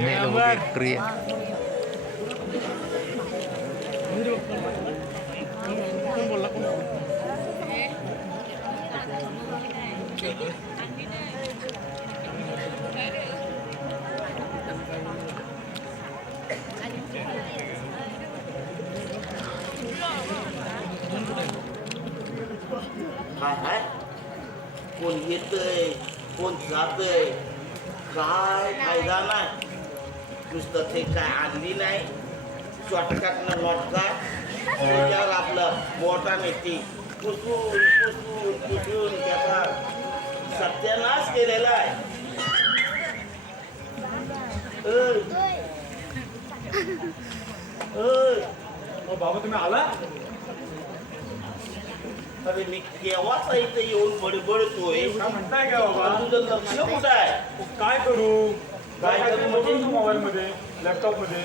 क्रिया काय हाय कोण येतय कोण जातय काय फायदा नाही नुसतं ते काय आणली नाही शॉर्टकट न नॉटकट त्याच्यावर आपलं बोटाने ती पुसून पुसून पुसून त्याचा सत्यानाश केलेला आहे. बाबा तुम्ही आला? अरे मी केव्हाचा इथे येऊन बडबडतोय. काय म्हणताय का बाबा? तुझं लक्ष कुठं आहे? काय करू काय करू म्हणजे? मोबाईल मध्ये लॅपटॉप मध्ये.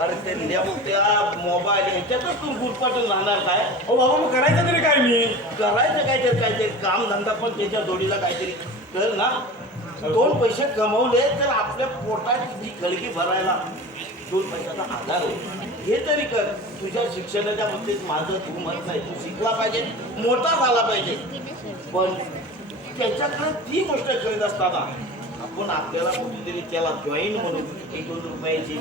अरे ते त्या मोबाईल ह्याच्यातच तू गुरपाटून राहणार काय? हो बाबा मग करायचं तरी काय मी? करायचं काहीतरी काम धंदा पण त्याच्या जोडीला काहीतरी कर ना. दोन पैसे कमवले तर आपल्या पोटाची खळगी भरायला दोन पैशाचा आधार होईल. हे तरी कर. तुझ्या शिक्षणाच्या बाबतीत माझं तू मत नाही. तू शिकला पाहिजे मोठा झाला पाहिजे पण त्याच्याकडे ती गोष्ट करीत असताना आपण आपल्याला कुठेतरी त्याला जॉईन म्हणून 1-2 रुपयाची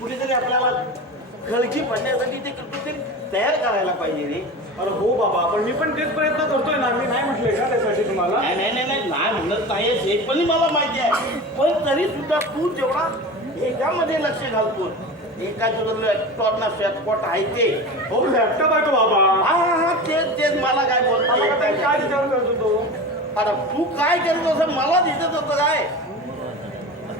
कुठेतरी आपल्याला खळगी भरण्यासाठी ते कुठेतरी तयार करायला पाहिजे रे. अरे हो बाबा पण मी पण तेच प्रयत्न करतोय ना. मी नाही म्हटलंय का त्यासाठी तुम्हाला? नाही नाही नाही नाही नाही म्हणत नाही हे पण मला माहिती आहे पण तरी सुद्धा तू जेवढा ह्याच्यामध्ये लक्ष घालतो एका लॅपटॉप ना शॉर्टकट आहे ते. हो लॅपटॉप आहे तो बाबा. हा हा हा तेच तेच मला काय बोलतो काय विचार करतो तो? आता तू काय करत असं मला दिसत होतं काय?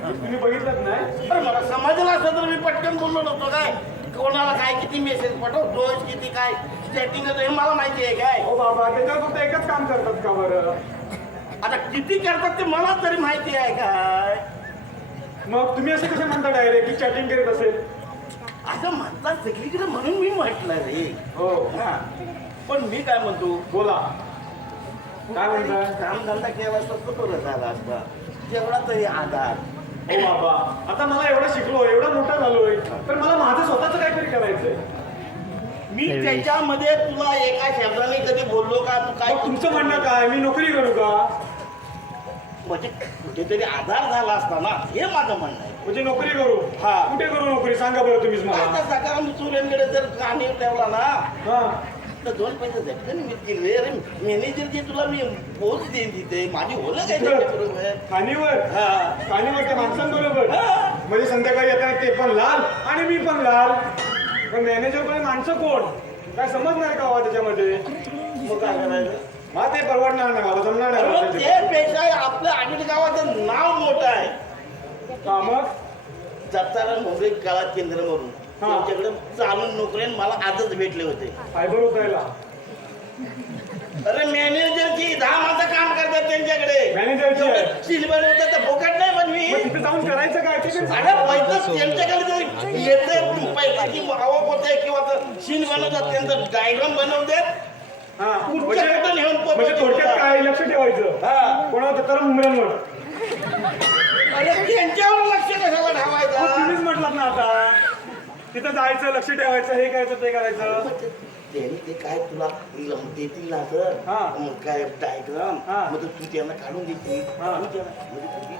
तुम्ही बघितलं नाही? अरे मला समजलं असं तर मी पटकन बोललो नव्हतो काय कोणाला काय किती मेसेज पाठवतोय किती काय चॅटिंग हे मला माहिती आहे काय? हो बाबा त्याच्यावर फक्त एकच काम करतात का बरं? आता किती करतात ते मला तरी माहिती आहे काय? मग तुम्ही असे कसे म्हणता डायरेक्ट की चॅटिंग करत असेल? असं म्हणतात सगळीकडे म्हणून मी म्हटलं रे. हो हा पण मी काय म्हणतो बोला. काय म्हणताय? कामधंदा केला असता तो बरं झाला असता जेवढा तरी आधार. हो बाबा आता मला एवढं शिकलो एवढा मोठा झालोय तर मला माझं स्वतःच काहीतरी करायचंय. मी त्याच्यामध्ये तुला एका शब्दाने कधी बोललो का? तू काय तुमचं म्हणणं काय मी नोकरी करू का? म्हणजे कुठेतरी आधार झाला असता ना हे माझं म्हणणं आहे. म्हणजे नोकरी करू? हा. कुठे करू नोकरी सांगा बरं तुम्हीच मला. सकाळ चुऱ्यांकडे जर कानी ठेवला ना हा तर 2 पैसे झटकन मिळतील. अरे मॅनेजर जे तुला मी पोच देईन तिथे माझी होलं काय बरोबर खाणीवर? हा खाणीवर त्या माणसांबरोबर? हा. म्हणजे संध्याकाळी येतात ते पण लाल आणि मी पण लाल. पण मॅनेजर पण माणसं कोण काय समजणार का बाबा त्याच्यामध्ये? मग काय करायचं? हा ते परवडणार नाही बाबा जमणार नाही मग बाबा. त्यापेक्षा आपल्या आदिल गावाचं नाव मोठं आहे. हा मग जत्तारा मोगरे कला केंद्र म्हणून त्यांच्याकडे चालून नोकरी मला आजच भेटले होते. फायबर उतरायला? अरे मॅनेजरची 10 माणसं काम करतात त्यांच्याकडे. मॅनेजरची सील बनवतात तर फुकट नाही पण मी मग तिथे जाऊन करायचं काय? ते अरे पैसा त्यांच्याकडे येते पैशाची आवक होते किंवा सील बनवतात त्यांचं डायग्राम बनवतात. हा म्हणजे थोडक्यात काय लक्ष ठेवायचं? हा कोणावर तर मुलांवर? अरे त्यांच्यावर लक्ष कशाला ठेवायचं? तुम्हीच म्हटलात ना आता तिथं जायचं लक्ष ठेवायचं हे करायचं ते करायचं. त्यांनी ते काय तुला देतील ना सर मग काय डायग्राम मग तू त्यांना काढून देतील म्हणजे तुझी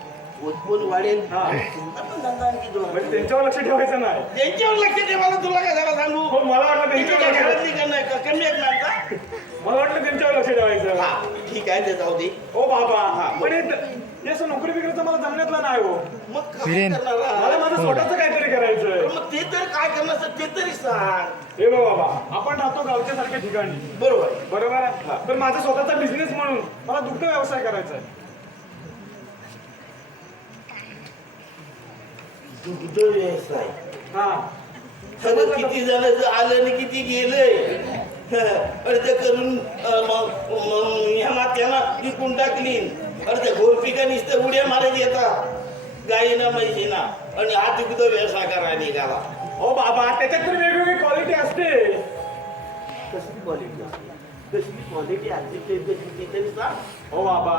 उत्पन्न वाढेल. म्हणजे त्यांच्यावर लक्ष ठेवायचं नाही? त्यांच्यावर लक्ष ठेवायला तुला काय झाला सांगू? हो मला वाटलं त्यांच्यावर घरातली का नाही का कमी आहेत माणसा? मला वाटलं त्यांच्यावर लक्ष ठेवायचं. हा ठीक आहे ते जाऊ दे. हो बाबा पण हे असं नोकरी बिकरीचं मला जमण्यातलं नाही हो. मग काय करणार? मला माझं स्वतःच काहीतरी करायचंय. मग ते तर काय करणार ते तरी सांग. हे बघ बाबा आपण राहतो गावच्या सारख्या ठिकाणी बरोबर आहे. तर माझा स्वतःचा बिझनेस म्हणून मला दुग्ध व्यवसाय करायचा आहे. दुग्ध व्यवसाय? हा सगळं किती जण आलं आणि किती गेलंय अर्ज करून ह्याला त्याला विकून टाकली. अर्ज घोरपिका नुसतं उड्या मारत येतात गायीना म्हैशीना आणि हा दुग्ध व्यवसाय करायला निघाला. हो बाबा त्याच्यात तर वेगवेगळी क्वालिटी असते. कसली क्वालिटी? कसली क्वालिटी ती तरी सांग. हो बाबा,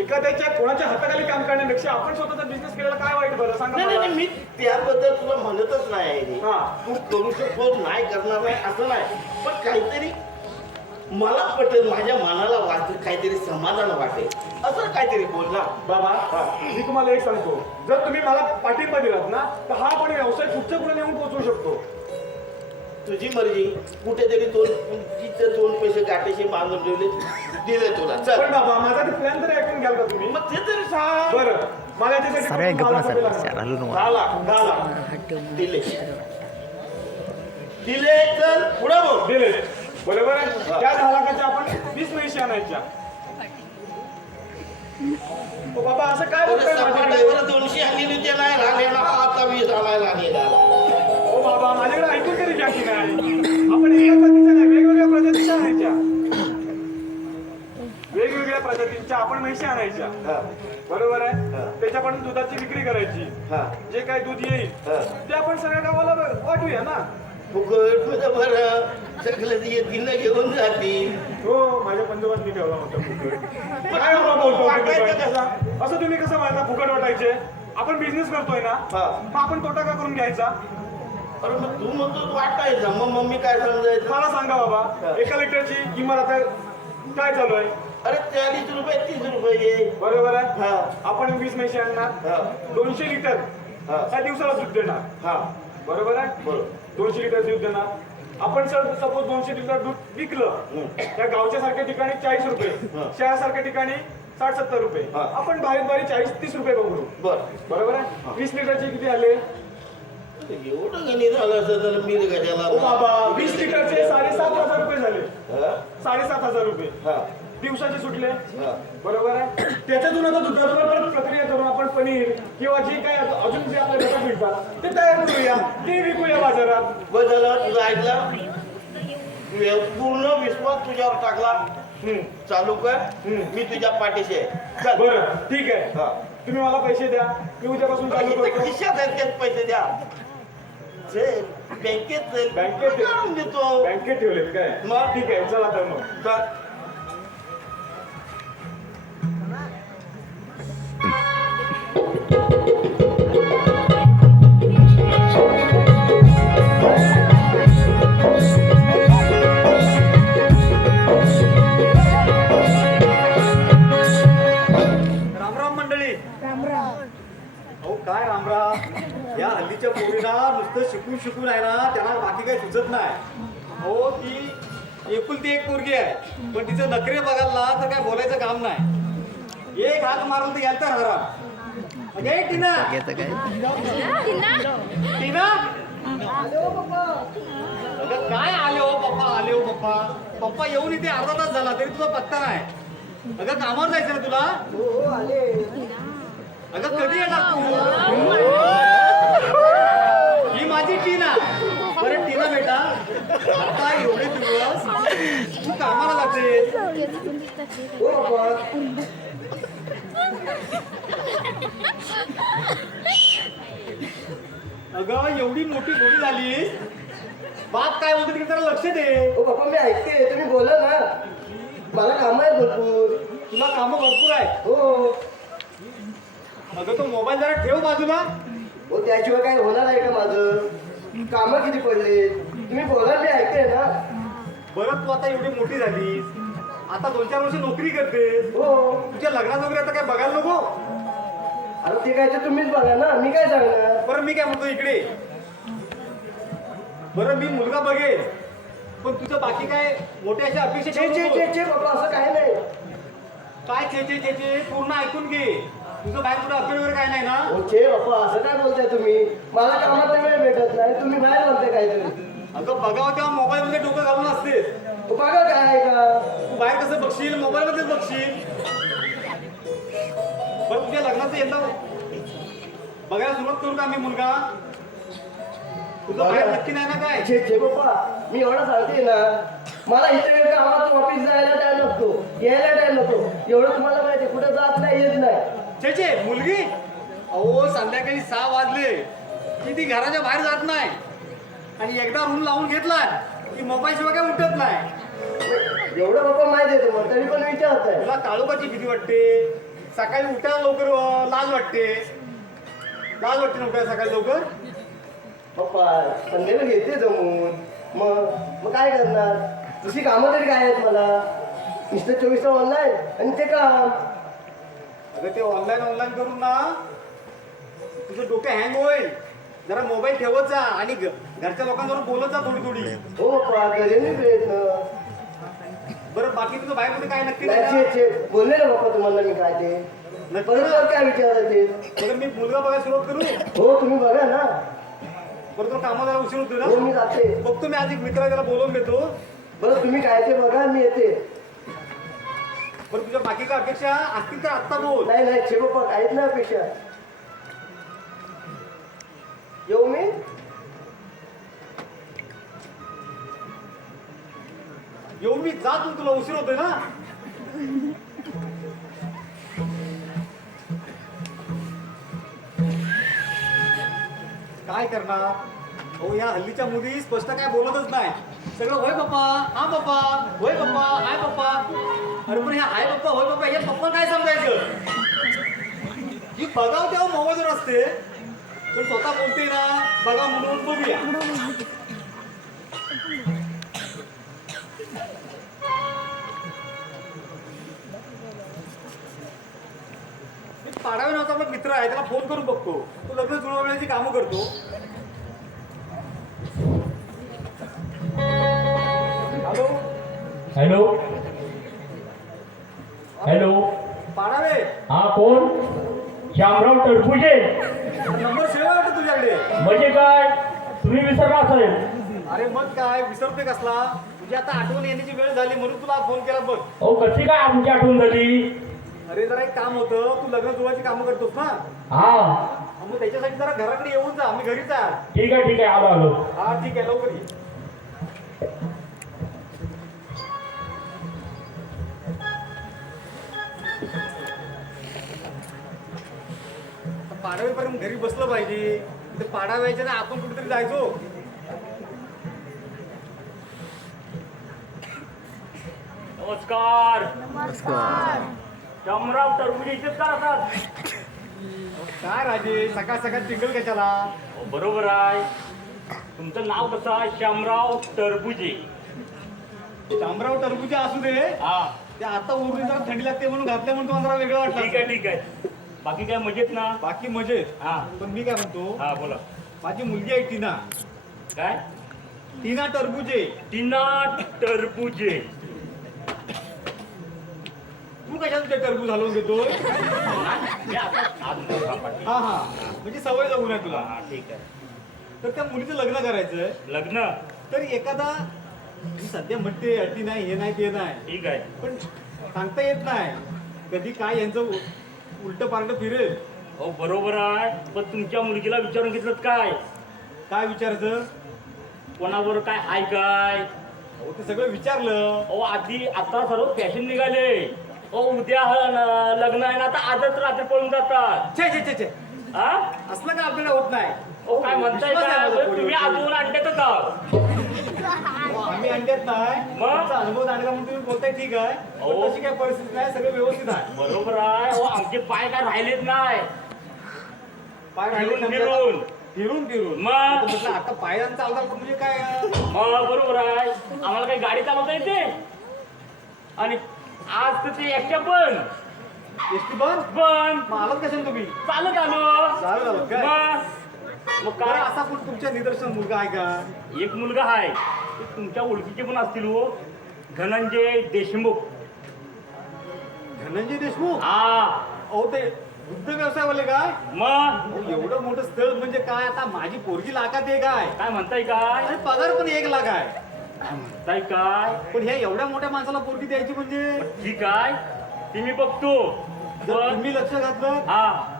एखाद्याच्या कोणाच्या हाताखाली काम करण्यापेक्षा आपण स्वतःचा बिझनेस केलेला काय वाईट बरं सांगा नाही नाही मला. नाही, मी त्याबद्दल तुला म्हणतच नाही आहे रे. हा. तू करू शकतो नाही करणार नाही असं नाही, पण काहीतरी मला पटेल, माझ्या मनाला वाटेल, काहीतरी समाधान वाटेल असं काहीतरी बोल ना. बाबा, मी तुम्हाला एक सांगतो, जर तुम्ही मला पाठिंबा दिलात ना तर हा पण व्यवसाय पुढच्या पुढे नेऊन पोहोचवू शकतो. तुझी मर्जी. कुठेतरी दोन पैसे गाठीशी बांधून ठेवले, दिले तुला. चल पण बाबा, माझा ते प्लॅन तरी ऐकून घ्याल का तुम्ही? मग ते तरी सांग. बरं, मला याच्यासाठी सर गप्प ना सर लागणार. चालू नको 10 लाख 10 लाख दिले दिले. चल पुढे बोल. दिले बरोबर आहे. त्या 10 लाखाच्या आपण 20 म्हशी आणायच्या. हो बाबा, असं काय बोलतोय माझ्याकडे? सपाटावर 200 आणलेली ते नाही राहिलेला, आता 20 आणायला लागेला. हो बाबा, माझ्याकडे ऐकून तरी घ्या की नाही. आपण एका जातीच्या नाही, वेगवेगळ्या प्रजातीच्या आणायच्या. वेगवेगळ्या प्रजातींच्या आपण म्हशी आणायच्या. हा, बरोबर आहे. हा. त्याच्याकडून दुधाची विक्री करायची. हा. जे काही दूध येईल हा. ते आपण सगळ्या गावाला वाटूया ना. फुकट म्हणजे बरं सगळं येतील ना, घेऊन जातील. हो, माझ्या बंदोबस्त मी ठेवला होता फुकट. काय बाबा बोलतो वाटायचं तुम्ही? कसा? असं तुम्ही कसं म्हणता फुकट वाटायचे? आपण बिझनेस करतोय ना, हा. मग आपण तोटा का करून घ्यायचा? अरे मग तू म्हणतो वाटायचं, मग मम्मी काय समजायचं? मला सांगा बाबा, हा. 1 लिटरची किंमत आता काय चालू आहे? अरे 40 रुपये 30 रुपये. बरोबर आहे. हा. आपण 20 म्हशी आणणार, हा. 200 लिटर हा. त्या दिवसाला दूध देणार. हा, बरोबर आहे. बरोबर. 200 लिटर दूध देणार. आपण सपोज 200 लिटर दूध विकलं, त्या गावच्या सारख्या ठिकाणी 40 रुपये, हा. शहरासारख्या ठिकाणी 60-70 रुपये. हा. आपण बाहेर 40-30 रुपये बघू. बरं. बरोबर आहे. 20 लिटरचे किती आले? एवढं गणित झालं असतं तर मी कशाला? ओ बाबा, 20 लिटरचे 7,500 रुपये झाले. हा? 7,500 रुपये हा. दिवसाचे सुटले. हा. बरोबर आहे. त्याच्यातून आता दुधावर परत प्रक्रिया करून आपण पनीर किंवा जे काही अजून जे आपल्या घरात मिळतात ते तयार करूया, ते विकूया बाजारात. बस झालं, तुझं ऐकलं. पूर्ण विश्वास तुझ्यावर टाकला. चालू कर. मी तुझ्या पाठीशी आहे. चल. बरं, ठीक आहे. हा. तुम्ही मला पैसे द्या, मी उद्यापासून चालू इथे करतो. खिशात आहेत त्यात पैसे द्या. चल, बँकेत चल. बँकेत? काढून देतो. बँकेत ठेवलेत काय? मग? ठीक आहे, चला तर मग. चल. रामराम मंडळी. अहो काय रामराम, या हल्लीच्या पोरीला नुसतं शिकून आहे ना, त्यांना बाकी काही सुचत नाही. हो, ती एकुलती एक पोरगी आहे, पण तिचं नखरे बघायला तर काय बोलायचं काम नाही. एक हात मारलं तर यायला तर हरा. अगे टीना, याचं काय टीना, अगं काय आले हो पप्पा, आले हो पप्पा. पप्पा येऊन इथे अर्धा तास झाला तरी तुझा पत्ता नाही. अगं कामावर जायचं ना तुला? अगं कधी येणार तू? ही माझी टीना. बरं टीना बेटा, आता एवढे दिवस तू कामाला लागते. अगं एवढी मोठी गोडी झाली, बाप काय बोलतो तिकडे जरा लक्ष दे. ओ बाबा, मी ऐकते, तुम्ही बोला ना. मला काम आहे भरपूर. तुला कामं भरपूर आहे. हो. अगं तो मोबाईल जरा ठेव बाजूला. हो, त्याशिवाय काय होणार आहे का माझं? कामं किती पडले, तुम्ही बोला, मी ऐकते ना. बरं तू आता एवढी मोठी झालीस, आता 2-4 वर्ष नोकरी करते, हो. तुझ्या लग्नात वगैरे आता काय बघायला नको. अरे ते काय ते तुम्हीच बघा ना, मी काय सांगणार? बरं मी काय म्हणतो इकडे, बरं मी मुलगा बघेल, पण तुझं बाकी काय मोठ्या अशा अपेक्षा छे ठेवू छे नको. छे छे बाबा, असं काय नाही. काय छे पूर्ण ऐकून घे. तुझं बाहेर कुठं अपेल वगैरे काय नाही ना? हो छे बाबा, असं काय बोलताय तुम्ही? मला कामात वेळ भेटत नाही, तुम्ही बाहेर म्हणताय काहीतरी. अगं बघावं तेव्हा मोबाईल मध्ये डोकं घालून असतेस. हो, बघा काय आहे का? तू बाहेर कसं बघशील, मोबाईल मध्येच बघशील. बरं तुझ्या लग्नाचं यंदा बघायला सुरुवात करू का मी मुलगा? तुझं बाहेर नक्की नाही ना काय? छे छे बाबा, मी एवढं सांगते ना, मला इथे वेळ कामात ऑफिस जायला टाइम लागतो, यायला टाइम लागतो. एवढं तुम्हाला माहिती, कुठे जात नाही, येत नाही. छे मुलगी, अहो संध्याकाळी 6 वाजले की ती घराच्या बाहेर जात नाही, आणि एकदा रूम लावून घेतला की मोबाईल शिवाय काय उठत नाही. एवढं बाप्पा माहिती आहे तुम्हाला तरी पण विचारताय. तुला काळोखाची भीती वाटते, सकाळी उठायला लवकर लाज वाटते. लाज वाटते ना उठायला सकाळी लवकर. पप्पा संडेला घेते जमून. मग काय करणार? दुसरी कामं तरी काय आहेत मला? नुसतं 24 तास ऑनलाईन आणि ते काम. अगं ते ऑनलाईन करून ना तुझं डोकं हँग होईल. जरा मोबाईल ठेवत जा आणि घरच्या लोकांबरोबर बोलत जा थोडी थोडी. हो पप्पा करेन मी प्रयत्न. बरं बाकी तुझं बाहेर काय नक्की नाही नाही छे बोलले ना बाप्पा तुम्हाला मी काय ते. बरोबर काय विचारायचे? बरं मी मुलगा बघायला सुरुवात करू. हो तुम्ही बघा ना. बरं तो कामाला जरा उशीर होतो हो ना. मी जाते. बघतो मी आज एक मित्र आहे त्याला बोलवून घेतो. बरं तुम्ही काय ते बघा मी येते. बरं तुझ्या बाकी काय अपेक्षा असतील तर आत्ता बोल. नाही नाही छे बाप्पा काहीच नाही अपेक्षा. येऊ मी? येऊ मी जा तू तुला उशीर होतोय ना. काय करणार हो या हल्लीच्या मुली स्पष्ट काय बोलतच नाही. सगळं होय पप्पा, हा पप्पा, होय पप्पा, हाय पप्पा. अरे पण ह्या हाय पप्पा होय पप्पा हे पप्पा काय समजायचं. ही बघाव तेव्हा मोबाईलवर असते पण स्वतः बोलते ना बघा म्हणून बघूया. पाडावे नावाचा आपला मित्र आहे त्याला फोन करून बघतो. तो लग्न जुळवण्याची कामं करतो. हॅलो हॅलो हॅलो पाडावे हा कोण? श्यामराव टरफुजे. नंबर सेव्ह वाटत तुझ्याकडे. म्हणजे काय तुम्ही विसरला असेल? अरे मग काय विसरतोय कसला. तुझी आता आठवण येण्याची वेळ झाली म्हणून तुला फोन केला बघ. अहो कशी काय आमची आठवण झाली? अरे जरा एक काम होतं तू लग्न जुळवायची कामं करतोस ना हा मग त्याच्यासाठी जरा घराकडे येऊन जा. मी घरीच आहे. ठीक आहे आलो आलो. हा ठीक आहे लवकर ये. पाडावेपर्यंत घरी बसलं पाहिजे. ते पाडाव्याच्या ना आपण कुठेतरी जायचो. नमस्कार. श्यामराव टरफुजे इथेच का राहतात? काय राजे सकाळ सकाळ टिंगल कशाला. अहो, बरोबर आहे. तुमचं नाव कसं आहे? श्यामराव टरफुजे. शामराव टरबूज असू दे. हा ते आता उरली जरा थंडी लागते म्हणून घातल्या म्हणून तुम्हाला जरा वेगळं ठीक वाटलं. आहे ठीक आहे. बाकी काय मजेत ना? बाकी मजेत. हा पण मी काय म्हणतो हा बोला. माझी मुलगी आहे टीना. काय? टीना टरबुजे. टीना टरफुजे. तू कशाला ते टरबूज हलवून देतोय. मी आता आज सापडली. हा हा म्हणजे सवय लागू नये तुला. हा ठीक आहे. तर त्या मुलीचं लग्न करायचंय. लग्न तर एखादा मी सध्या म्हणते अटी नाही हे नाही ते नाही ठीक आहे. पण सांगता येत नाही कधी काय यांचं उलट पालट फिरेल. हो बरोबर आहे. पण तुमच्या मुलगीला विचारून घेतलं काय? काय विचारायचं. कोणाबरोबर काय आहे काय? अहो ते सगळं विचारलं. अहो आधी आता सर्व फॅशन निघाले. अहो उद्या लग्न आहे ना आता आजच रात्री पळून जातात. छे छे छे छे हा असलं का आपल्याला होत नाही. अहो काय म्हणताय विश्वास आहे काय? माझा तुम्ही पोरीवर. अजून अंड्यातच आहात. अहो, आम्ही अंड्यात नाही. मग? तुमचा अनुभव जाणला म्हणून तुम्ही बोलताय ठीक आहे. अहो. पण तशी काय परिस्थिती नाही सगळं व्यवस्थित आहे. बरोबर आहे. अहो आमचे पाय काय राहिलेच नाही. पाय राहिले फिरून म्हणजे फिरून. फिरून फिरून मग? आता म्हटलं आता पायानं चालतात म्हणजे काय. मग बरोबर आहे. आम्हाला काही गाडी चालवता येते आणि आज तर ते एकट्या पण एसटी बंद. पण मग आलात कशाने तुम्ही. चालत आलो. चालेल आलात काय. मग काय काय असा पण तुमच्या निदर्शन मुलगा आहे का. एक मुलगा आहे ते तुमच्या ओळखीचे पण असतील हो. धनंजय देशमुख. धनंजय देशमुख. हा अहो ते दुग्ध व्यवसायवाले काय. मग अहो, एवढं मोठं स्थळ म्हणजे काय आता माझी पोरगी लाखात एक आहे काय म्हणताय काय? आणि पगार पण 1 लाख आहे. काय म्हणताय काय? पण ह्या एवढ्या मोठ्या माणसाला पोरगी द्यायची म्हणजे ठीक आहे ते मी बघतो. जर पण तुम्ही लक्ष घातलं हा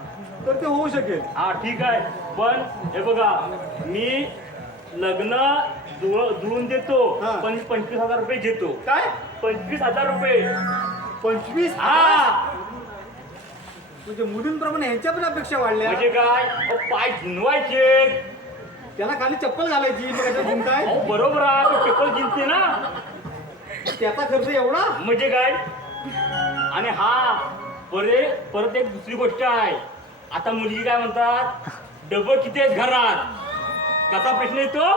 तर ते होऊ शकेल. हा ठीक आहे. पण हे बघा मी लग्न जुळून देतो हा. पण 25,000 रुपये घेतो. काय 25,000 रुपये. 25. हा म्हणजे मुलींप्रमाणे ह्यांच्या पण अपेक्षा वाढल्या. म्हणजे काय? अहो, पाय झिनवायचे. त्याला खाली चप्पल घालायची मग कशा जिंकताय. अहो बरोबर आहे. चप्पल जिंकते ना. त्याचा खर्च एवढा? म्हणजे काय? आणि हा परत एक दुसरी गोष्ट आहे. आता मुलगी काय म्हणतात, डबं किती आहेत घरात? कसा प्रश्न येतो,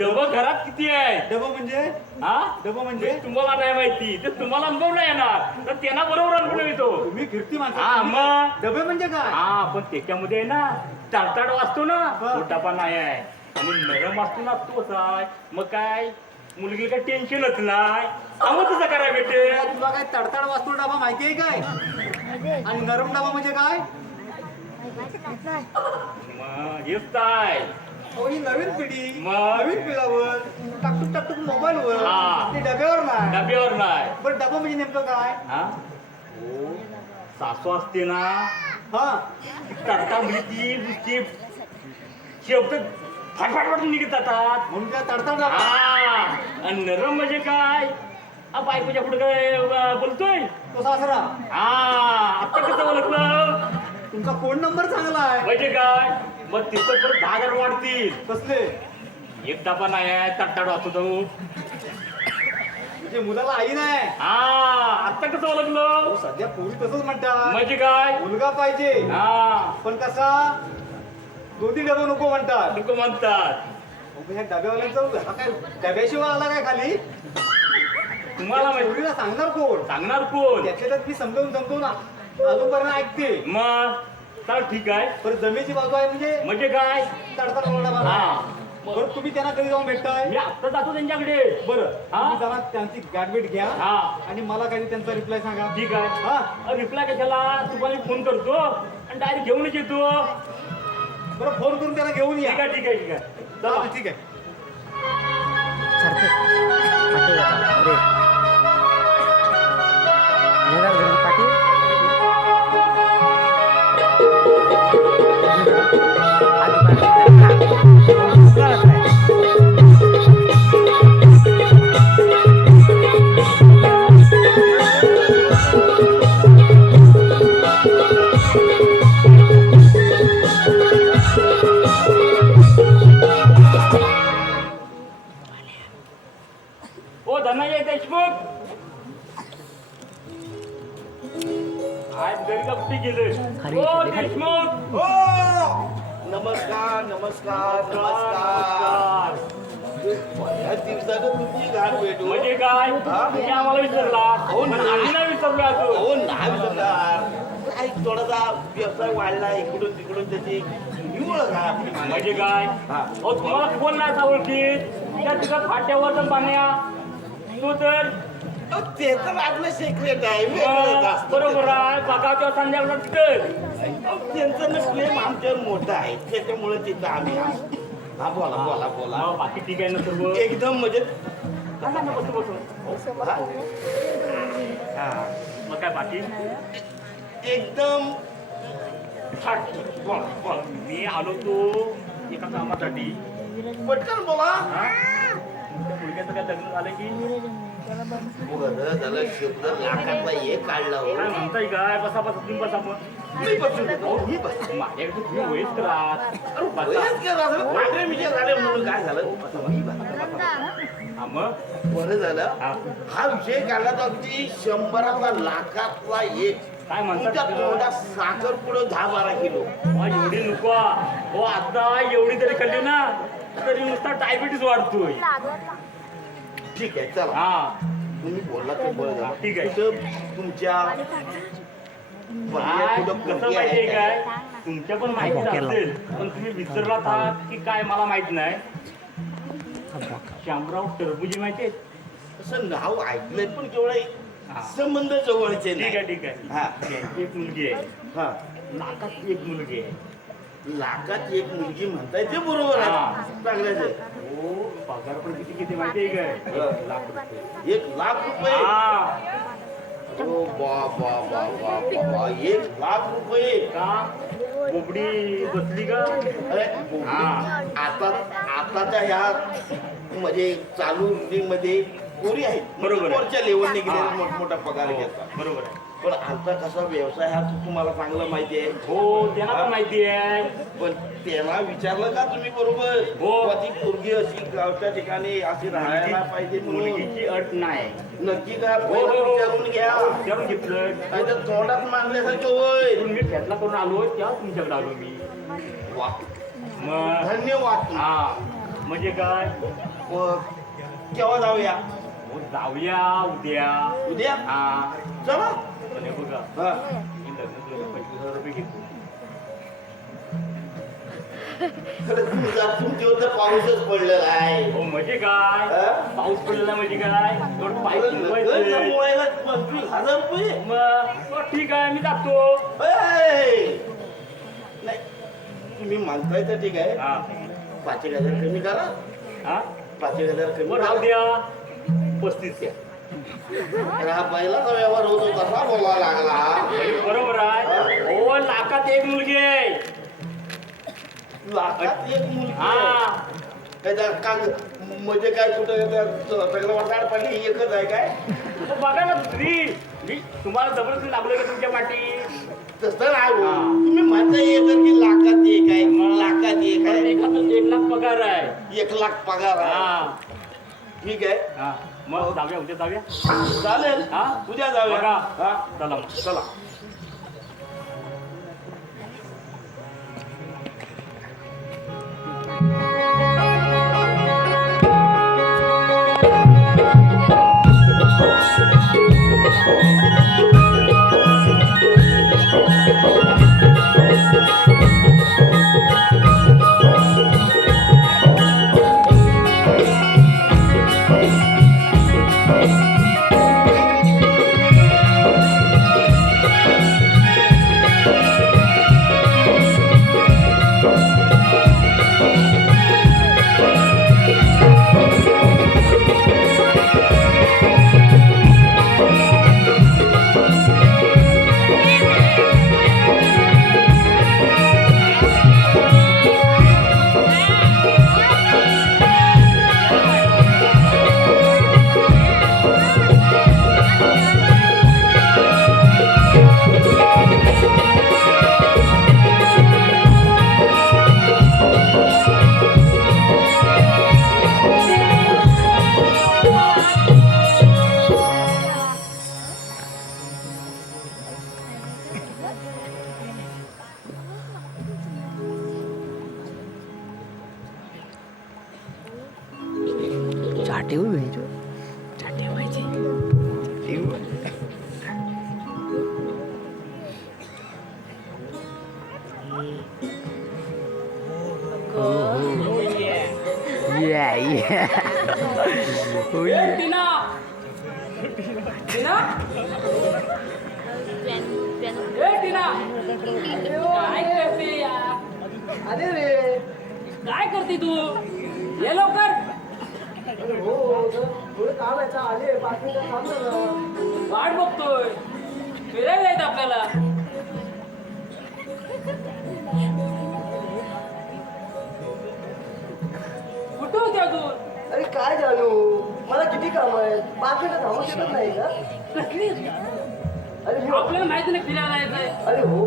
डबं घरात किती आहे? डबं म्हणजे? हा, डबं म्हणजे? तुम्हाला नाही माहिती, ते तुम्हाला अनुभव नाही येणार, तर त्यांना बरोबर अनुभव येतो. तुम्ही कीर्ती हा माणसं. मग डबे म्हणजे काय? हा, पण त्याच्यामध्ये आहे ना टाळटाळ वाचतो ना, हा. मोठा पण नाही आहे आणि नरम वाचतो ना, तोच आहे. मग काय मुलगी काय टेन्शनच नाही. मग तसं करा बेटे. तुला काय तडतड वास्तू डबा माहिती आहे काय? आणि नरम डबा म्हणजे काय? मग हेच काय. अहो, ही नवीन पिढी मग? नवीन पिढावर टाकटूक टाकटूक मोबाईलवर हा. ते डब्यावर नाही. डब्यावर नाही. बरं डबा म्हणजे नेमकं काय? हा, सासू असते ना, हा, तडका म्हणजे ती नुसती शेवट फटफट निघत जातात. म्हणून त्या तडतड डबा. हा, आणि नरम म्हणजे काय, बायकोच्या पुढे काय बोलतोय. तो सासरा. हा, आता कसं ओळखलं? तुमचा फोन नंबर चांगला आहे. म्हणजे काय, मग तिथं परत 10,000 वाढतील. कसले? एक डबा नाही आहे, तडतड वाचतो तो. म्हणजे मुलाला आई नाही. हा, आता कसं ओळखलं? अहो, सध्या पोरी तसंच म्हणतात. म्हणजे काय, मुलगा पाहिजे हा, पण कसा, दोन्ही डबे नको म्हणतात. लोक म्हणतात. अहो, ह्या डब्यावाल्यांचा हा काय डब्याशिवाय आला काय खाली? तुम्हाला माहिती, पोरीला सांगणार कोण? सांगणार कोण? त्यातल्या त्यात मी समजवून ना अजूनपर्यंत ऐकते. मग चल ठीक आहे. परत जमेची बाजू आहे म्हणजे म्हणजे काय, तडतड डबा. हा, बरं तुम्ही त्यांना कधी जाऊन भेटताय? मी आत्ता जातो त्यांच्याकडे. बरं हा? तुम्ही जरा त्यांची गाठभेट घ्या हा, आणि मला काही त्यांचा रिप्लाय सांगा. ठीक आहे. हा, रिप्लाय कशाला, तुम्हाला मी फोन करतो आणि डायरेक्ट घेऊनच येतो. बरं फोन करून त्याला घेऊन या. ठीक आहे, ठीक आहे, ठीक आहे. चला. चालेल, ठीक आहे. सारखं पाठी जातात. अरे येणार घरी पाठी ओ धनंजय देशमुख, आज घरी का कुठे गेले? खाली ओ खाली. देशमुख, हो नमस्कार नमस्कार नमस्कार. बऱ्याच दिवसानं तुमची गाठ भेटू. म्हणजे काय, तुम्ही आम्हाला विसरला, हो पण ना. आम्ही नाही विसरलो अजून. हो नाही विसरणार. काय थोडासा व्यवसाय वाढला, इकडून तिकडून त्याची निवळ काय आपली मानायची. म्हणजे काय, हा. ओ तुम्हाला कोण नाही असा ओळखीत, त्या तिथं फाट्यावर पाण्या तू तर अहो, ते तर आपलं सेक्रेट आहे, वेगळंच असतं. बरोबर आहे. बघा तेव्हा संध्याकाळ तिथं अहो, त्यांचं ना प्रेम आमच्यावर मोठं आहे, त्याच्यामुळे तिथं आम्ही असतो. हा बोला बोला बोला. मग बाकी ठीक आहे ना सर्व? एकदम म्हणजे बसू बसू. हा. मग काय बाकी? एकदम बोला बोला. मी आलो तो एका कामासाठी. पटकन बोला. हा? तुमच्या मुलग्याचं काय लग्न झालं की बरं झालं, शब्द लाखातला एक काढला हो. काय म्हणताय काय? बसा बसा, तुम्ही बसा मग. मी बसून देतो, मी बसतो. माझ्याकडे तुम्ही वयस्कर आहात. बसा. वयस्कर झालं, पांढरे मिशे झाले म्हणून काय झालं? मी बसतो. हा मग बरं झालं, हा. हा विषय काढला तर अगदी 100तला लाखातला एक. काय म्हणतात तुमच्या तुला? तोंडात साखर पुढं 10-12 किलो. एवढी नको हो. आता एवढी तरी खाल्ली ना तरी नुसता डायबिटीस वाढतोय. ठीक आहे चला, हा, तुम्ही बोलला तर बरं झालं. ठीक आहे. कुठं तुमच्या काय कुठं कसं पोरगी माहितीये आहे काय, काय? तुमच्या पण माहिती असेल पण तुम्ही विसरलात आहात की काय मला माहित नाही. शामराव टरबुजी माहितीये? असं नाव ऐकलंय पण केवढं हा. संबंध जवळचे ठीक आहे, नाही. ठीक आहे. हा. एक मुलगी आहे, हा. लाखात एक मुलगी आहे. लाखात एक मुलगी म्हणताय ते बरोबर हा. आहे, चांगलंच आहे. हो, पगार पण किती किती माहितीये काय? 1 लाख रुपये. 1 लाख रुपये. हा, ओ बा 1 लाख रुपये. का बोबडी बसली का? अरे हा. आताच्या ह्या म्हणजे चालू मध्ये पोरी आहेत, बरोबर आहे. वरच्या लेवलने गेले हा. मोठमोठा पगार हो, घेतात. बरोबर आहे. पण आमचा कसा व्यवसाय हा तुम्हाला चांगला माहिती आहे. हो त्यांना पण माहिती आहे. पण त्यांना विचारलं का तुम्ही बरोबर हो. बुवा ती पोरगी अशी गावच्या ठिकाणी अशी राहायला पाहिजे म्हणून मुलगीची अट नाही. नक्की का हो, पहिलं हो, विचारून घ्या. विचारून घेतलं. नाहीतर तोंडात मानल्यासारखं होय. म्हणून मी फैसला करून आलो तेव्हा तुमच्याकडे आलो मी. वा, मग धन्यवाद. हा म्हणजे काय व केव्हा जाऊया? हो, जाऊया उद्या. उद्या हा चला. पण हे बघा हा. मी लग्न केलं 25,000 रुपये घेतो. खरं तुमच्यावर तर पाऊसच पडलेला आहे. हो म्हणजे काय हा? पाऊस पडलेला म्हणजे काय थोडं पाय फिरवायचं. जमवायला 25,000 रुपये. मग ठीक आहे मी जातो. ऐ! नाही तुम्ही मानताय तर ठीक आहे. हा 5,000 कमी करा. हा 5,000 कमी मग राहू द्या 35 द्या. तर हा पहिलाचा व्यवहार होतो तसा बोलावा लागला. बरोबर आहे. हो लाखात एक मुलगी आहे. लाखात एक मुलगी हा आहे. काय त्या म्हणजे काय कुठं सगळं वाटाड पडली एकच आहे काय? मग बघा ना दुसरी. मी तुम्हाला जबरदस्ती लागलोय का तुमच्या पाठी. तसं नाही हो. हा. तुम्ही म्हणता येतं की लाखात एक आहे लाखात एक पण आहे. एखादं 1 लाख पगार आहे. 1 लाख पगार आहे. हा ठीक आहे हा मग जाऊया उद्या जाऊया. चालेल. हा उद्या जाऊया. बघा. हा चला मग. चला. चाटे हुई भेजो चाटे हुई जी टीना टीना टीना काय करते यार. अरे रे काय करते तू ये लवकर. हो थोडं काम आहे आले 5 मिनिटं थांब ना. वाट बघतोय फिरायला येत आपल्याला. कुठं होते अजून. अरे काय जानू मला किती काम आहे 5 मिनिटं थांबू शकत नाही का? कसली अरे मी आपल्याला माहिती नाही फिरायला यायचंय. अरे हो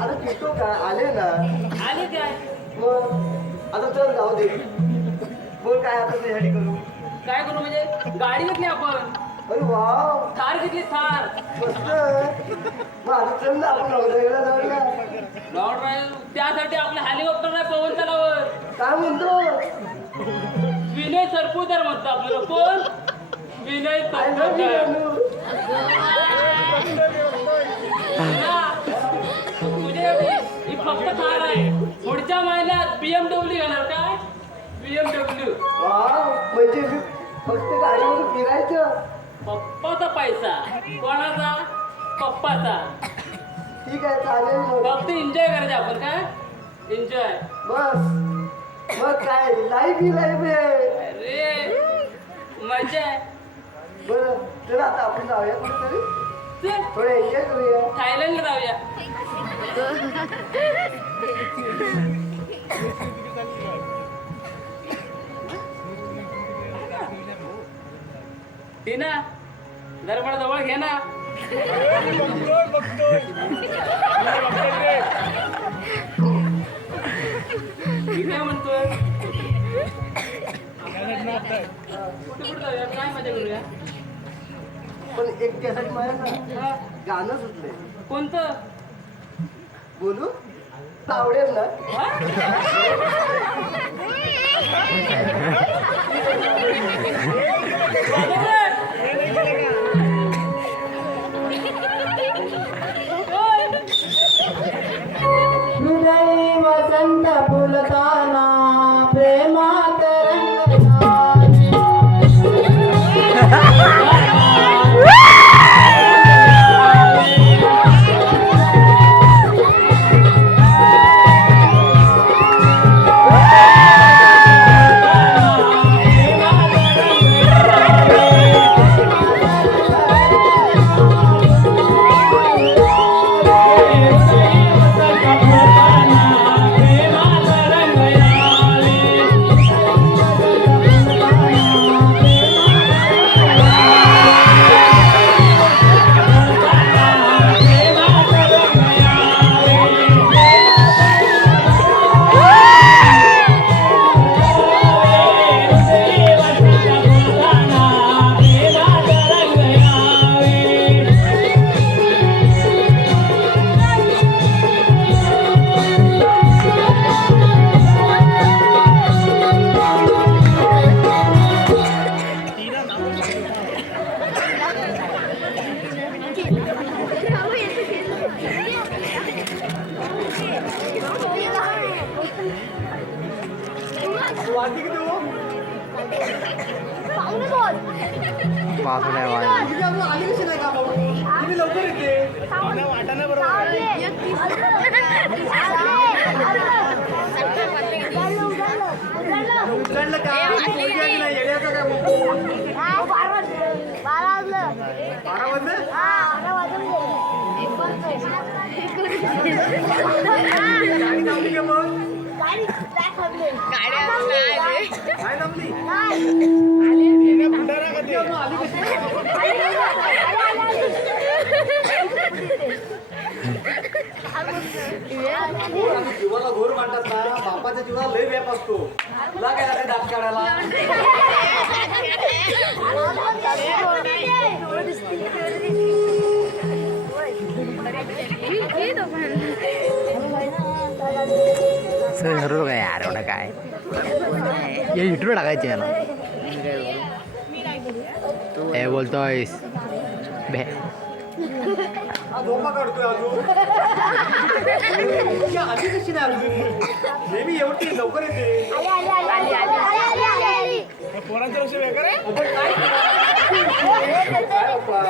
आता फिरतो का आले ना. आले काय मग आता चल जाऊ दे. बोल काय आता त्यासाठी करू. काय करू म्हणजे गाडी घेतली आपण. अरे वाव थार घेतली थार. मस्त. मग आता चल ना आपण नवदयाला जाऊया. लॉंग ड्राईव्ह त्यासाठी आपलं हेलिकॉप्टर आहे पवन तलावर. काय म्हणतो विनय सरपोदर म्हणतो आपल्याला. कोण विनय आय लव्ह यू सरपोदर. जानू. तुझे ही फक्त थार आहे. पुढच्या महिन्यात BMW घेणार. काय BMW. वाव म्हणजे मी फक्त गाडीवर फिरायचं. पप्पाचा पैसा. कोणाचा पप्पाचा. ठीक आहे चालेल मग. फक्त एन्जॉय करायचं आपण. काय एन्जॉय. बस मग काय लाईफ ही लाईफ आहे. अरे मजा आहे. बरं चला आता आपण जाऊया कुठेतरी चल थोडं एन्जॉय करूया. थायलंडला जाऊया. टीना जरा मला जवळ घे ना. बघतोय मी काय म्हणतोय नाटक कुठे कुठे जाऊया काय मजा करूया पण एक त्यासाठी मला ना गाणं सुचलंय. कोणतं बोलू आवडेल ना? हृदय वसंत फुलताना प्रेमात रंगला. वाजली किती हो? बाजूला आहे तुझी अजून आली कशी नाही का भाऊ? तुम्ही लवकर येते. वाटाणा बरोबर उचललं का? पोरगी आली नाही, येड्याचं काय भाऊ? 12 वाजले? गाडी थांबली का मग? काय थांबली? भंडारा कधी अजून आली कशी? जीवाला घोर म्हणतात ना, बापाच्या जीवाला लय व्याप असतो. तुला काय आता दात काढायला? सर ठरवलं काय यार एवढं काय हे युट्यूब टाकायचे याला हे बोलतोयस बे हा झोपा काढतोय अजून. तुझी आली कशी नाही अजून? नेहमी एवढी लवकर येते. पोरांचं लक्ष वेगळं आहे. काय बाप्पा?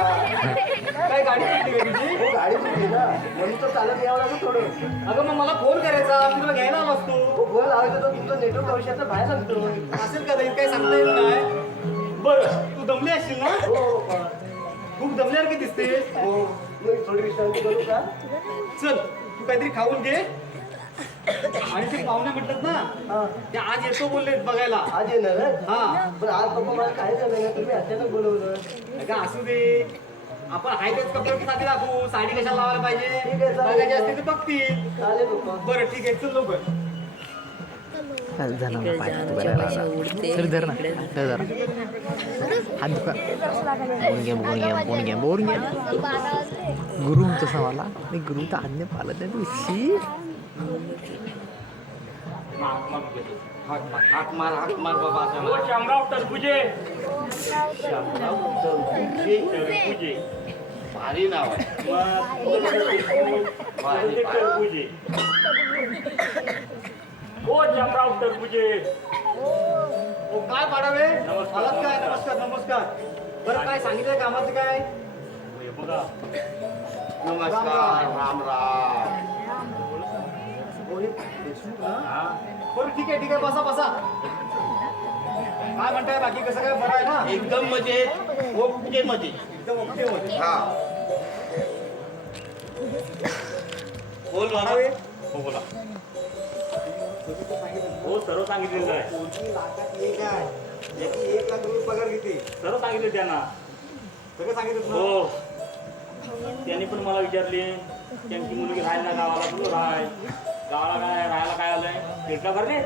काय गाडी सुटली का तुझी? हो, गाडी सुटली ना म्हणून तर चालत यावं लागेल थोडं. अगं मग मला फोन करायचा, मी तुला घ्यायला आलो असतो. हो, फोन लावायचं तर तुमचं नेटवर्क आयुष्याचं बाहेर सांगतोय. असेल का जाईल, काही सांगता येत नाही. बरं, तू दमली असशील ना? हो पप्पा. खूप दमल्यासारखी दिसते. हो मी थोडी विश्रांती करू का? चल, तू काहीतरी खाऊन घे. आणि ते पाहुणे म्हटलं ना, हा ते आज येतो बोलले बघायला. आज येणार आहे? हा, पण आज पप्पा मला काय झालं ना तुम्ही अचानक बोलवलं. अगं असू दे. आपण हाय तेच कपडे साधी दाखवू. साडी कशाला लावायला ठीक आहे, पाहिजे? चालेल. बघायची असते तर बघतील. चालेल पप्पा. बरं ठीक आहे, चल लवकर. झालं ना पाय तू तर धर ना धर जरा हात दुखा बोलून घ्या गुरु तसा मला गुरु तर आज्ञा पालत आहे तुझी हाक मार बाबा हो शामराव टरबुजे टरबुजे भारी नाव आहे. भारी. टरबुजे हो शामराव टरबुजे ओ, काय पाडावे? नमस्कार. आलात काय? नमस्कार नमस्कार. बरं काय सांगितलं कामाचं काय? हे बघा नमस्कार राम राम. ओ, हे देशमुख ना? हा बरं ठीक आहे बसा बसा. काय म्हणताय बाकी कसं काय बरं आहे ना? एकदम मजेत ओके मजेत. एकदम ओके होते. हा बोल पाडावे? बाबा. हो बोला हो सर्व सांगितलेलं आहे कोणती लाखात एक आहे. याची 1 लाख रुपये पगार घेते. सर्व सांगितलं त्यांना सगळं सांगितलं ना? हो त्यांनी पण मला विचारले त्यांची मुलगी राहायला गावाला कुठं राहाय गावाला काय राहायला काय आलंय फिरका भरले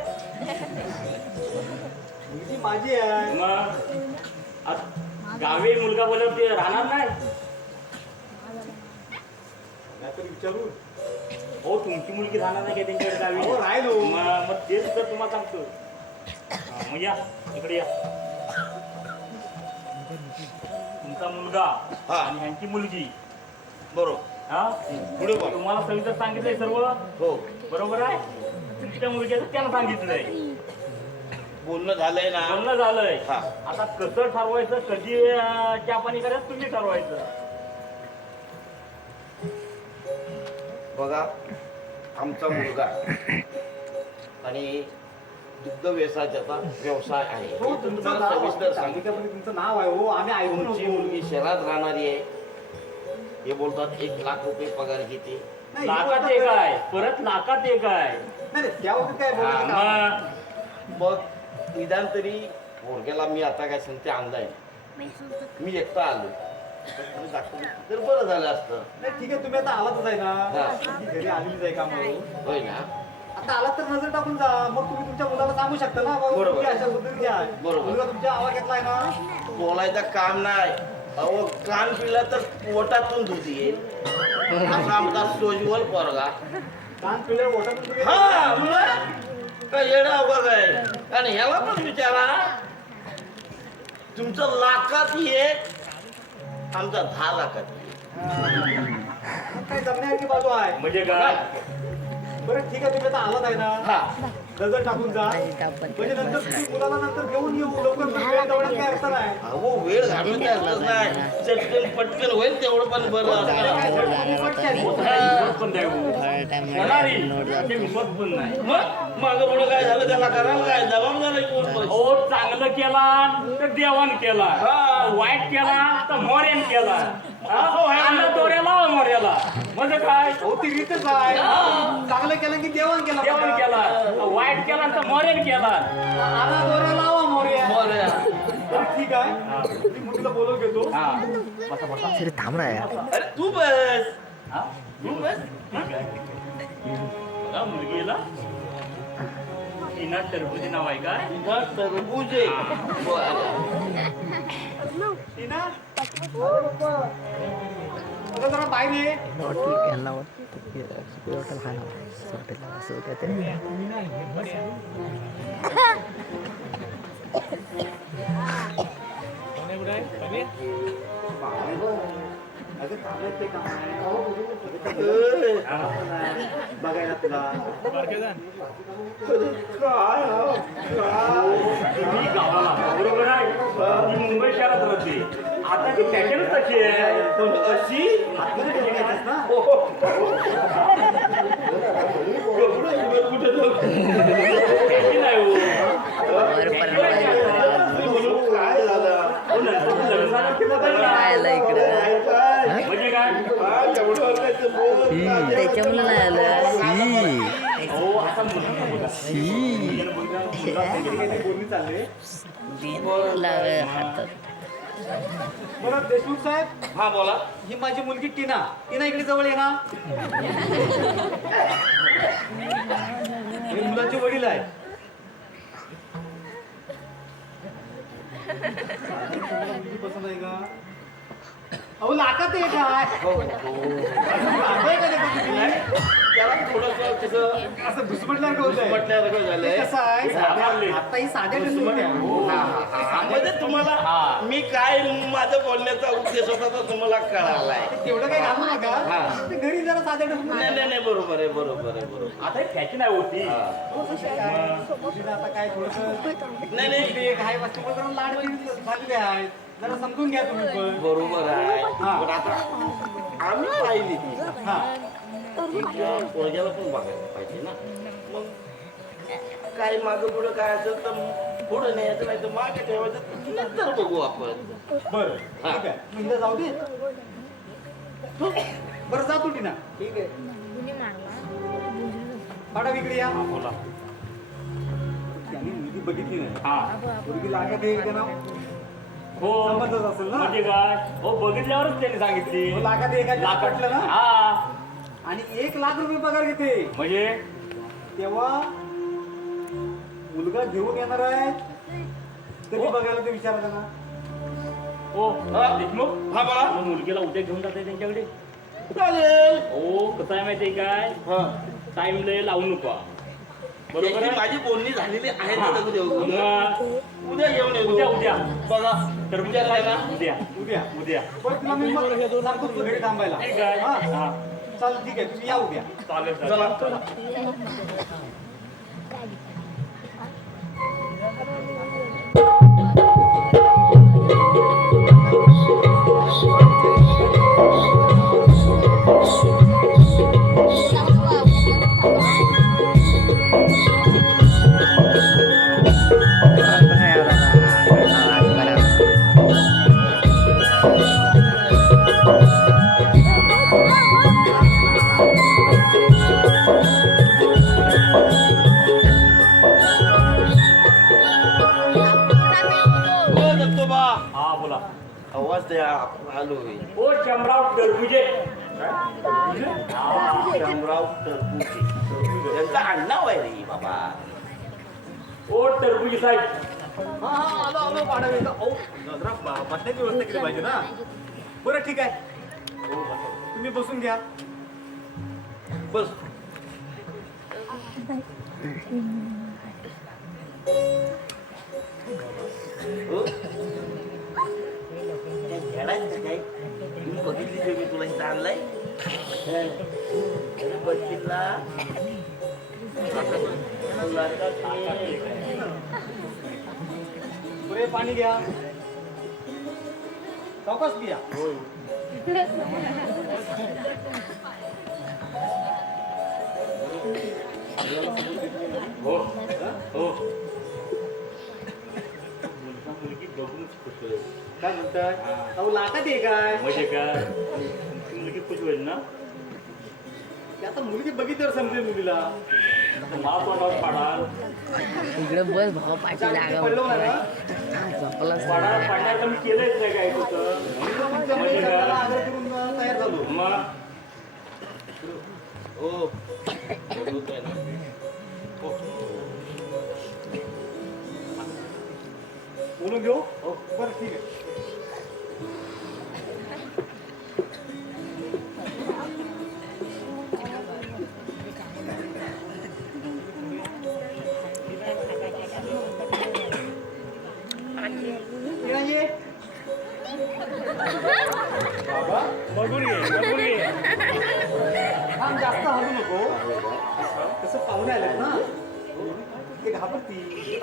मुलगी माझी आहे. मग आज गावी मुलगा बोलल्यावर ते राहणार नाही काहीतरी विचारू. हो तुमची मुलगी राहणार नाही का त्यांच्याकडे गावी हो, राहिलो. मग तेच तर तुम्हाला सांगतो मग या इकडे या तुमचा मुलगा हा. आणि ह्यांची मुलगी बरोबर हा पुढे बोल. तुम्हाला सविस्तर सांगितलंय सर्व हो बरोबर आहे तुमच्या मुलग्याचं त्यानं सांगितलंय बोलणं झालंय ना बोलणं झालंय हा. आता कसं ठरवायचं कधी चहा पाणी करायचं तुम्ही ठरवायचं बघा आमचा मुलगा आणि दुग्ध व्यवसायाचा व्यवसाय आहे हो हे तुमचं तुम्हाला नाव सविस्तर सांगतो. तालुक्यामध्ये तुमचं नाव आहे हो आम्ही ऐकून तुमची होतो. मुलगी शहरात राहणारी आहे हे बोलतात 1,00,000 रुपये पगार घेते नाही, लाखात एक आहे परत लाखात एक आहे नाही नाही, त्याबाबतीत काय बोलू हा, नका. मग मग निदान तरी पोरग्याला मी आता काय सांगते आणलाय मी एकटा आलो तुम्ही दाखवलं तर बरं झालं असतं नाही ठीक आहे तुम्ही आता आलातच आहे ना हा. ती घरी आलेलीच आहे का म्हणून होय ना आता आलात तर नजर टाकून जा मग तुम्ही तुमच्या मुलाला सांगू शकता ना बाबा बरोबर. तुमची अशा पद्धतीने आहे बरोबर. मुलगा तुमच्या आवाज घेतलाय ना बोलायचं काम नाही अहो कान पिला तर पोटातून दूध येईल असा आमचा सोजवल पोरगा कान पिल्या ओठातून तुम्ही- हा मग काय येडा बघ आहे आणि ह्याला पण विचारा तुमचं लाखात एक आमचा 10 लाखात एक मग काय जमण्याची बाजू आहे म्हणजे काय बरं ठीक आहे तुम्ही आता आलात आहे ना हा नजर टाकून जा म्हणजे नंतर तुम्ही मुलाला नंतर घेऊन येऊ लवकर वेळ दवडण्यात काय अर्थ नाही अहो वेळ घालून असतच नाही चटकन पटकन होईल तेवढं पण बरं असतं. विश्वास पण द्यावं होणारी त्याचे विश्वास पण नाही मग मागं पुढं काय झालं त्याला करायला काय जबाबदार आहे कोण पण. ओ चांगलं केला तर देवान केला हा. वाईट केला तर मोर्यान केला अन्ना दोऱ्याला मोर्याला म्हणजे काय हो ती रीतच आहे चांगलं केलं की देवाण केलं देवान केला वाईट केला तर मोर्यान केला आला दोऱ्या लावा मोर्या मोरया. बरं, ठीक आहे मी मुलीला बोलवून घेतो हा बसा बसा अरे थांब ना यार अरे तू बस हा? तू बस बघा मुलगीला टीना टरबुजी नाव आहे काय तुझा टरबूज आहे. बरं. टीना अगं जरा बाहेर ये हॉटेल यांना हॉटेल हा नाव हॉटेल असं काहीतरी अगं चालत ते काम आहे ए, बघायला तुला तुम्ही गावाला बरोबर आहे ती मुंबई शहरात राहते आता ती फॅशनच तशी आहे पण अशी आतमध्ये ठेवून येतेस ना फॅशन आहे हो. काय झालं हो, नंतर ते लग्न झालं की बदल ना. म्हणजे काय त्याच्या मुलं नाही आलं हो आता मुलगा बोला. बोलणी चालले हातात बरं देशमुख साहेब हा बोला ही माझी मुलगी टीना टीना इकडे जवळ ये ना हे मुलांचे वडील आहे मुलगी पसंत आहे का अहो लाखात एक आहे लाखात का ते त्याला थोडंसं कसं असं घुसमटल्यासारखं होतंय म्हटल्यासारखं ते झालंय कसं आहे साध्या- आता ही साध्या ड्रेसमध्ये म्हणजे तुम्हाला मी काय माझा बोलण्याचा उद्देश होता तो तुम्हाला कळालाय तेवढं काही घालू हा. नका ते घरी जरा साध्या नाही नाही नाही बरोबर आहे बरोबर आहे बरोबर आता फॅशन आहे होती आता काय थोडंसं नाही नाही ते काही वस्तू जरा लाड झालेले आहेत जरा समजून घ्या तुम्ही पण बरोबर आहे हा. पण आता आम्ही पाहिली ती. हा त्या पोरग्याला पण बघायला पाहिजे ना मग काय मागं पुढं काय असेल तर पुढं न्यायचं नाही तर मागे ठेवायचं नंतर बघू आपण बरं हा. ठीक आहे म्हणजे जाऊ दे बरं जा तू टीना ठीक आहे पाडा इकडे या बोला त्यांनी मुलगी बघितली नाही हा मुलगी लागत आहे का नाव हो संबंधच असेल ना म्हणजे काय हो बघितल्यावरच त्यांनी सांगितली तो लाखात एका लाखात पटलं ना हा आणि 1,00,000 रुपये पगार घेते म्हणजे तेव्हा मुलगा घेऊन येणार आहे कधी बघायला ते विचारलं ना हो देशमुख हा बोला मग मुलगीला उद्या घेऊन जाते त्यांच्याकडे चालेल हो कसं आहे माहितीये काय हा टाइम लय लावू नको बरोबर त्याची आहे माझी बोलणी झालेली आहे हा. ना उद्या मग उद्या घेऊन येतो उद्या उद्या बघा तर उद्या काय ना उद्या उद्या उद्या बरं तुला मी मग सांगतो तुला घरी थांबायला ठीक आहे हा हा चालेल ठीक आहे तुम्ही या उद्या चालेल चला चालेल हो दत्तोबा हा बोला आवाज द्या आलो ओ शंभराव टरबुजे शामराव टरबुजे त्यांचं आडनाव आहे रे बाबा ओ टरबुजी साहेब हा हा आलो आलो पाडा येतो जरा बसण्याची व्यवस्था केली पाहिजे ना बरं ठीक आहे तुम्ही बसून घ्या बस हो? ते खेळायचं काय तुम्ही बघितली का मी तुला इथं आणलाय बसशील ना पुरे पाणी घ्या सावकाश घ्या हो हो मुलगा मुलगी बघूनच खुश होईल काय म्हणताय अहो लाखात आहे काय म्हणजे काय तुमची मुलगी खुश होईल ना ते आता मुलगी बघितल्यावर समजेल मुलीला आता मा तोंडावर पाडाल इकडे बस भाव पाठी पडलो ना झोपलाच पाडण्याचं मी केलंच नाही काय तुझं म्हणजे काय आदर करून तयार झालो मग हो बोलतोय ना बोलून घेऊ बरं ठीक आहे किरणाजी, बघून घे थांब जास्त हलू नको कसं पाहुणे आलेत ना ते घाबरती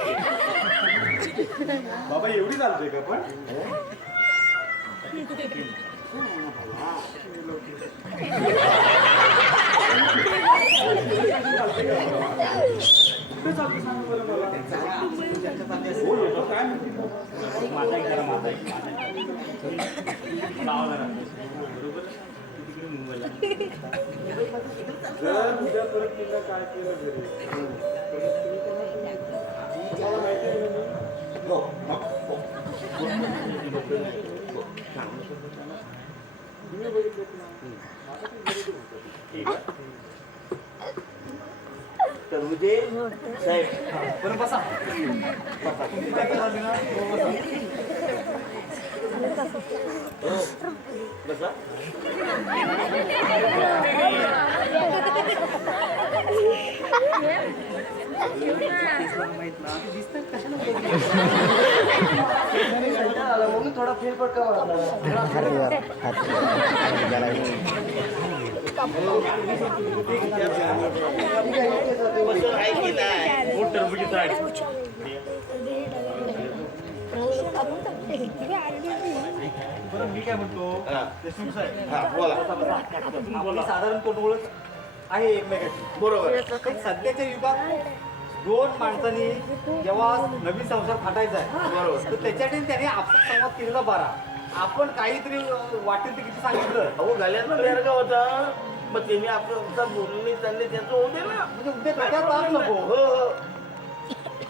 बाबा एवढी चालतोय का पण कुठे चालतो सांग बरं मला काय म्हणते माझा एक जरा माझा एक लावा जरा बरोबर तू तिकडे मुंबईला जर उद्या परत तिला काय केलं घरी तुम्हाला माहिती आहे ना मी? हो, हो, हो. तुम्ही बघितलं ना ठीक आहे टरबुजे साहेब बरं बसा तुमची जागा झाली ना हो, बसा. हो बसा कंटाळा आला म्हणून थोडा फेरफटका मारला बसून आहे की नाही ओ टरबुजी साहेब बरं मी काय म्हणतो हा. देशमुख साहेब हा बोला आपली साधारण तोंडओळख आहे एकमेकाची बरोबर पण सध्याच्या युगात दोन माणसांनी जेव्हा नवीन संसार फाटायचा आहे बरोबर. तर त्याच्यासाठी त्याने आपला संवाद केलेला बरा आपण काहीतरी वाटेल ते किती सांगितलं अहो गाल्याचा वेळ का होता मग त्यांनी आपलं बोलून नाही चालले त्याचं होऊ दे ना म्हणजे उद्या डोक्यात ताप नको हो हो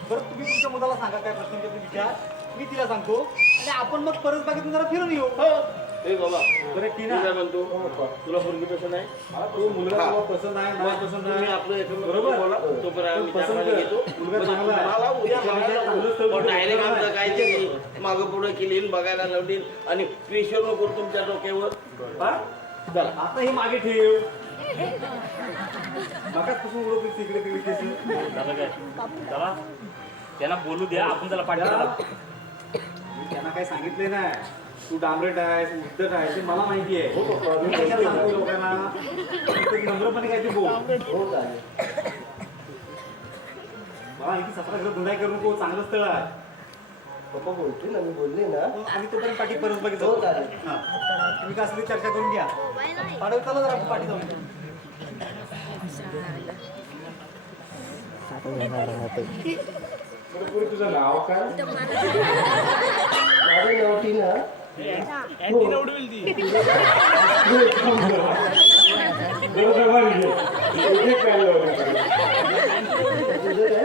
बरं तुम्ही तुमच्या मुलाला सांगा काय प्रश्न विचार मी तिला सांगतो आणि आपण मग परत बागेतून जरा फिरून येऊ. ए बाबा बरं मी टीना, काय म्हणतो तुला मुलगी पसंत आहे मला तो मुलगा हा. तुला पसंत आहे नाही पसंत तुम्ही आहे आपलं एकमेकांना बरोबर. बोला तोपर्यंत आम्ही पसंत त्याप्रमाणे कर. घेतो. मुलगा म्हणजे चांगला आहे. तुम्हाला उद्या चांगलं बघायला स्थळ पण डायरेक्ट बघायला आमचं काय ते मागं पुढं केलीन बघायला लावलीन आणि प्रेशर नको तुमच्या डोक्यावर हा चला आता हे मागे ठेव. मगाचपासून ओळख तिकडे तिकडे केस. झालं काय चला त्यांना बोलू द्या आपण त्याला पाठवू. मी त्यांना काही सांगितले नाही. तू डांबरेट आहेस उद्धट आहेस ते मला माहिती आहे. मी कशाला सांगतो लोकांना तू नम्रपणे काय ते बोल. हो चालेल. मला आणखी 17 घर गुन्हा करू नको. चांगलं स्थळ आहे. पप्पा बोलतोय ना, मी बोलले ना. आम्ही तोपर्यंत पाठी परत हो बघितलं. चालेल. हा तुम्ही काय असली चर्चा करून घ्या. पाठव चला जरा आपण पाठी जाऊन. बरं, पुढे तुझं नाव काय? माझं नाव टीना. बरं, जवळ घे. एक काय लावलं? तुझं काय?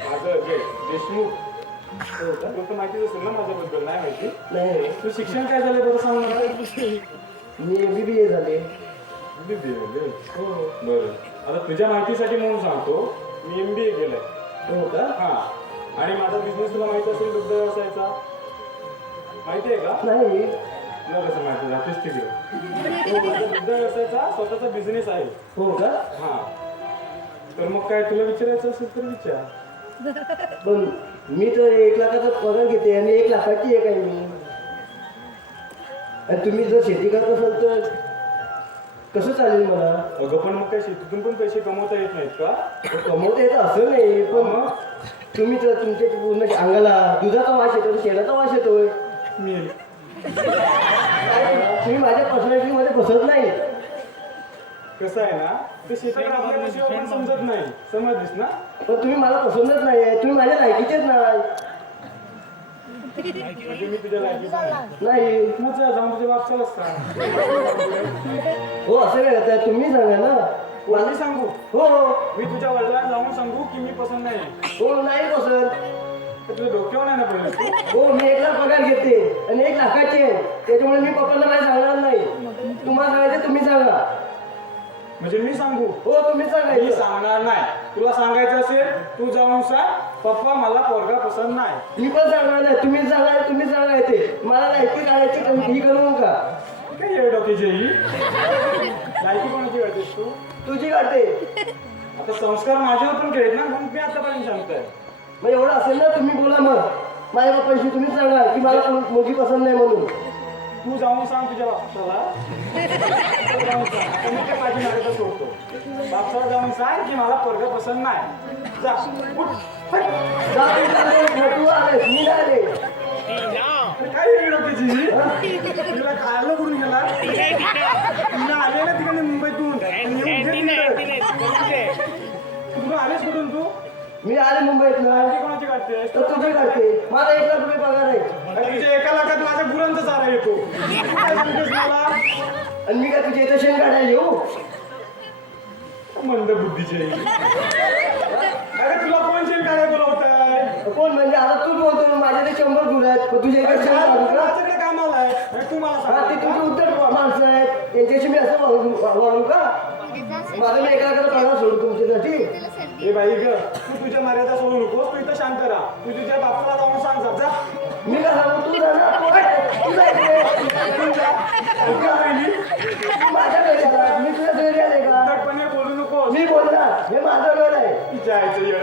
माझं अजय देशमुख. हो का? तुला तर माहितीच असेल ना माझ्याबद्दल, नाही माहिती? नाही, तू शिक्षण काय झालं बरं सांग मला. मी MBBA झाले. हो बरं. आता तुझ्या माहितीसाठी म्हणून सांगतो, मी MBA केलंय. हो का? हा, आणि माझा बिझनेस तुला माहिती असेल, दुग्ध व्यवसायाचा. माहिती आहे का? नाही. तुला कसं माहिती जातेस तिकडे. हो, माझा दुग्ध व्यवसायाचा स्वतःचा बिझनेस आहे. हो का? हा, तर मग काय तुला विचारायचं असेल तर विचार. पण मी तर 1 लाखाचा पगार घेते आणि 1 लाखाची एक आहे मी. आणि तुम्ही जर शेती करत असाल तर कसं चालेल मला? अगं पण मग काय शेतीतून पण पैसे कमवता येत नाहीत का? कमवता येतं असं नाही, पण मग तुम्ही तर तुमच्या पूर्ण अंगाला दुधाचा वास येतो, शेणाचा वास येतोय. मी तुम्ही माझ्या पर्सनॅलिटीमध्ये बसत नाही. कसं आहे ना, ते शेती आपल्याशिवाय पण समजत नाही. समजलीस ना? पण तुम्ही मला पसंतच नाही आहे. तुम्ही माझ्या लायकीचेच नाही. म्हणजे मी तुझ्या लायकीचा नाही. नाही. तू जा, जाऊन तुझ्या बापचाच सांग. हो, असं काय करताय? तुम्ही सांगा ना. मला सांगू? हो. मी तुझ्या वडिलांना जाऊन सांगू की मी पसंत नाही. हो, नाही पसंत. तर तुझ्या डोक्यावर नाही ना पडलं. हो, मी 1 लाख पगार घेते आणि 1 लाखाची आहे. त्याच्यामुळे मी पप्पांना काय सांगणार नाही. तुम्हाला सांगायचं तुम्ही सांगा. म्हणजे मी सांगू? हो, तुम्ही मी सांगायचं. सांगणार नाही. तुला सांगायचं असेल तू जाऊन सांग, पप्पा मला पोरगा पसंत नाही. मी पण सांगणार नाही. तुम्ही सांगायचे. मला लायकी काढायची ही करू नका. काय येऊ डोक्याची ही? लायकी कोणाची वाटतेस तू? तुझी काढते. आता संस्कार माझ्यावर पण खेळत ना, म्हणून मी आतापर्यंत सांगतोय. मग एवढं असेल ना, तुम्ही बोला मग. माझ्या पप्पांशी तुम्ही सांगा की मला मुलगी पसंत नाही म्हणून. तू जाऊन सांग तुझ्या बापसाला. जाऊन सांग. आता मी काय माझी मर्यादा सोडतो. बापसाला जाऊन सांग की मला पोरगा पसंत नाही. जा उठ. हट. जा तुम्ही सांगा, तू आलेस, मी नाही आले. अरे काय येऊ डोक्याची ही? तुला खायला करून गेला तुला आले ना तिकडे मुंबईतून आणि येऊन इथे तुला आलेस कुठून तू? मी आले मुंबईत ना. लायकी कोणाची काढतेस? तर तुझी काढते. माझा 1 लाख रुपये पगार आहे. अरे तुझ्या 1 लाखात माझ्या गुरांचा चारा येतो. तू काय सांगतेस मला? आणि मी काय तुझ्या इथं शेण काढायला येऊ? मंद बुद्धीचे. अरे तुला कोण शेण काढायला बोलवताय? कोण म्हणजे आता तू बोलतो माझ्या ते 100 गुरु आहेत, पण तुझ्या इकडे शेण काढू का? माझ्याकडे कामाला आहे आणि तू मला हा, ते सांग. तुझी उत्तर माणसं आहेत. त्यांच्याशी मी असं वागू का? माझं मी 1 लाखाचा पगार सोडू तुमच्यासाठी. ए बाई ग, तू तुझ्या मर्यादा सोडू नकोस. तू इथं शांत राहा. तू तुझ्या बापाला जाऊन सांग. जा मी का सांगू? तू जा ना. तू जा इकडे. तू जा. तू का राहिली? तू माझ्या घरी आला. मी तुझ्या घरी आले का? उद्धटपणे बोलू नकोस. मी बोलणार. हे माझं घर आहे. तिच्या आईचं येड.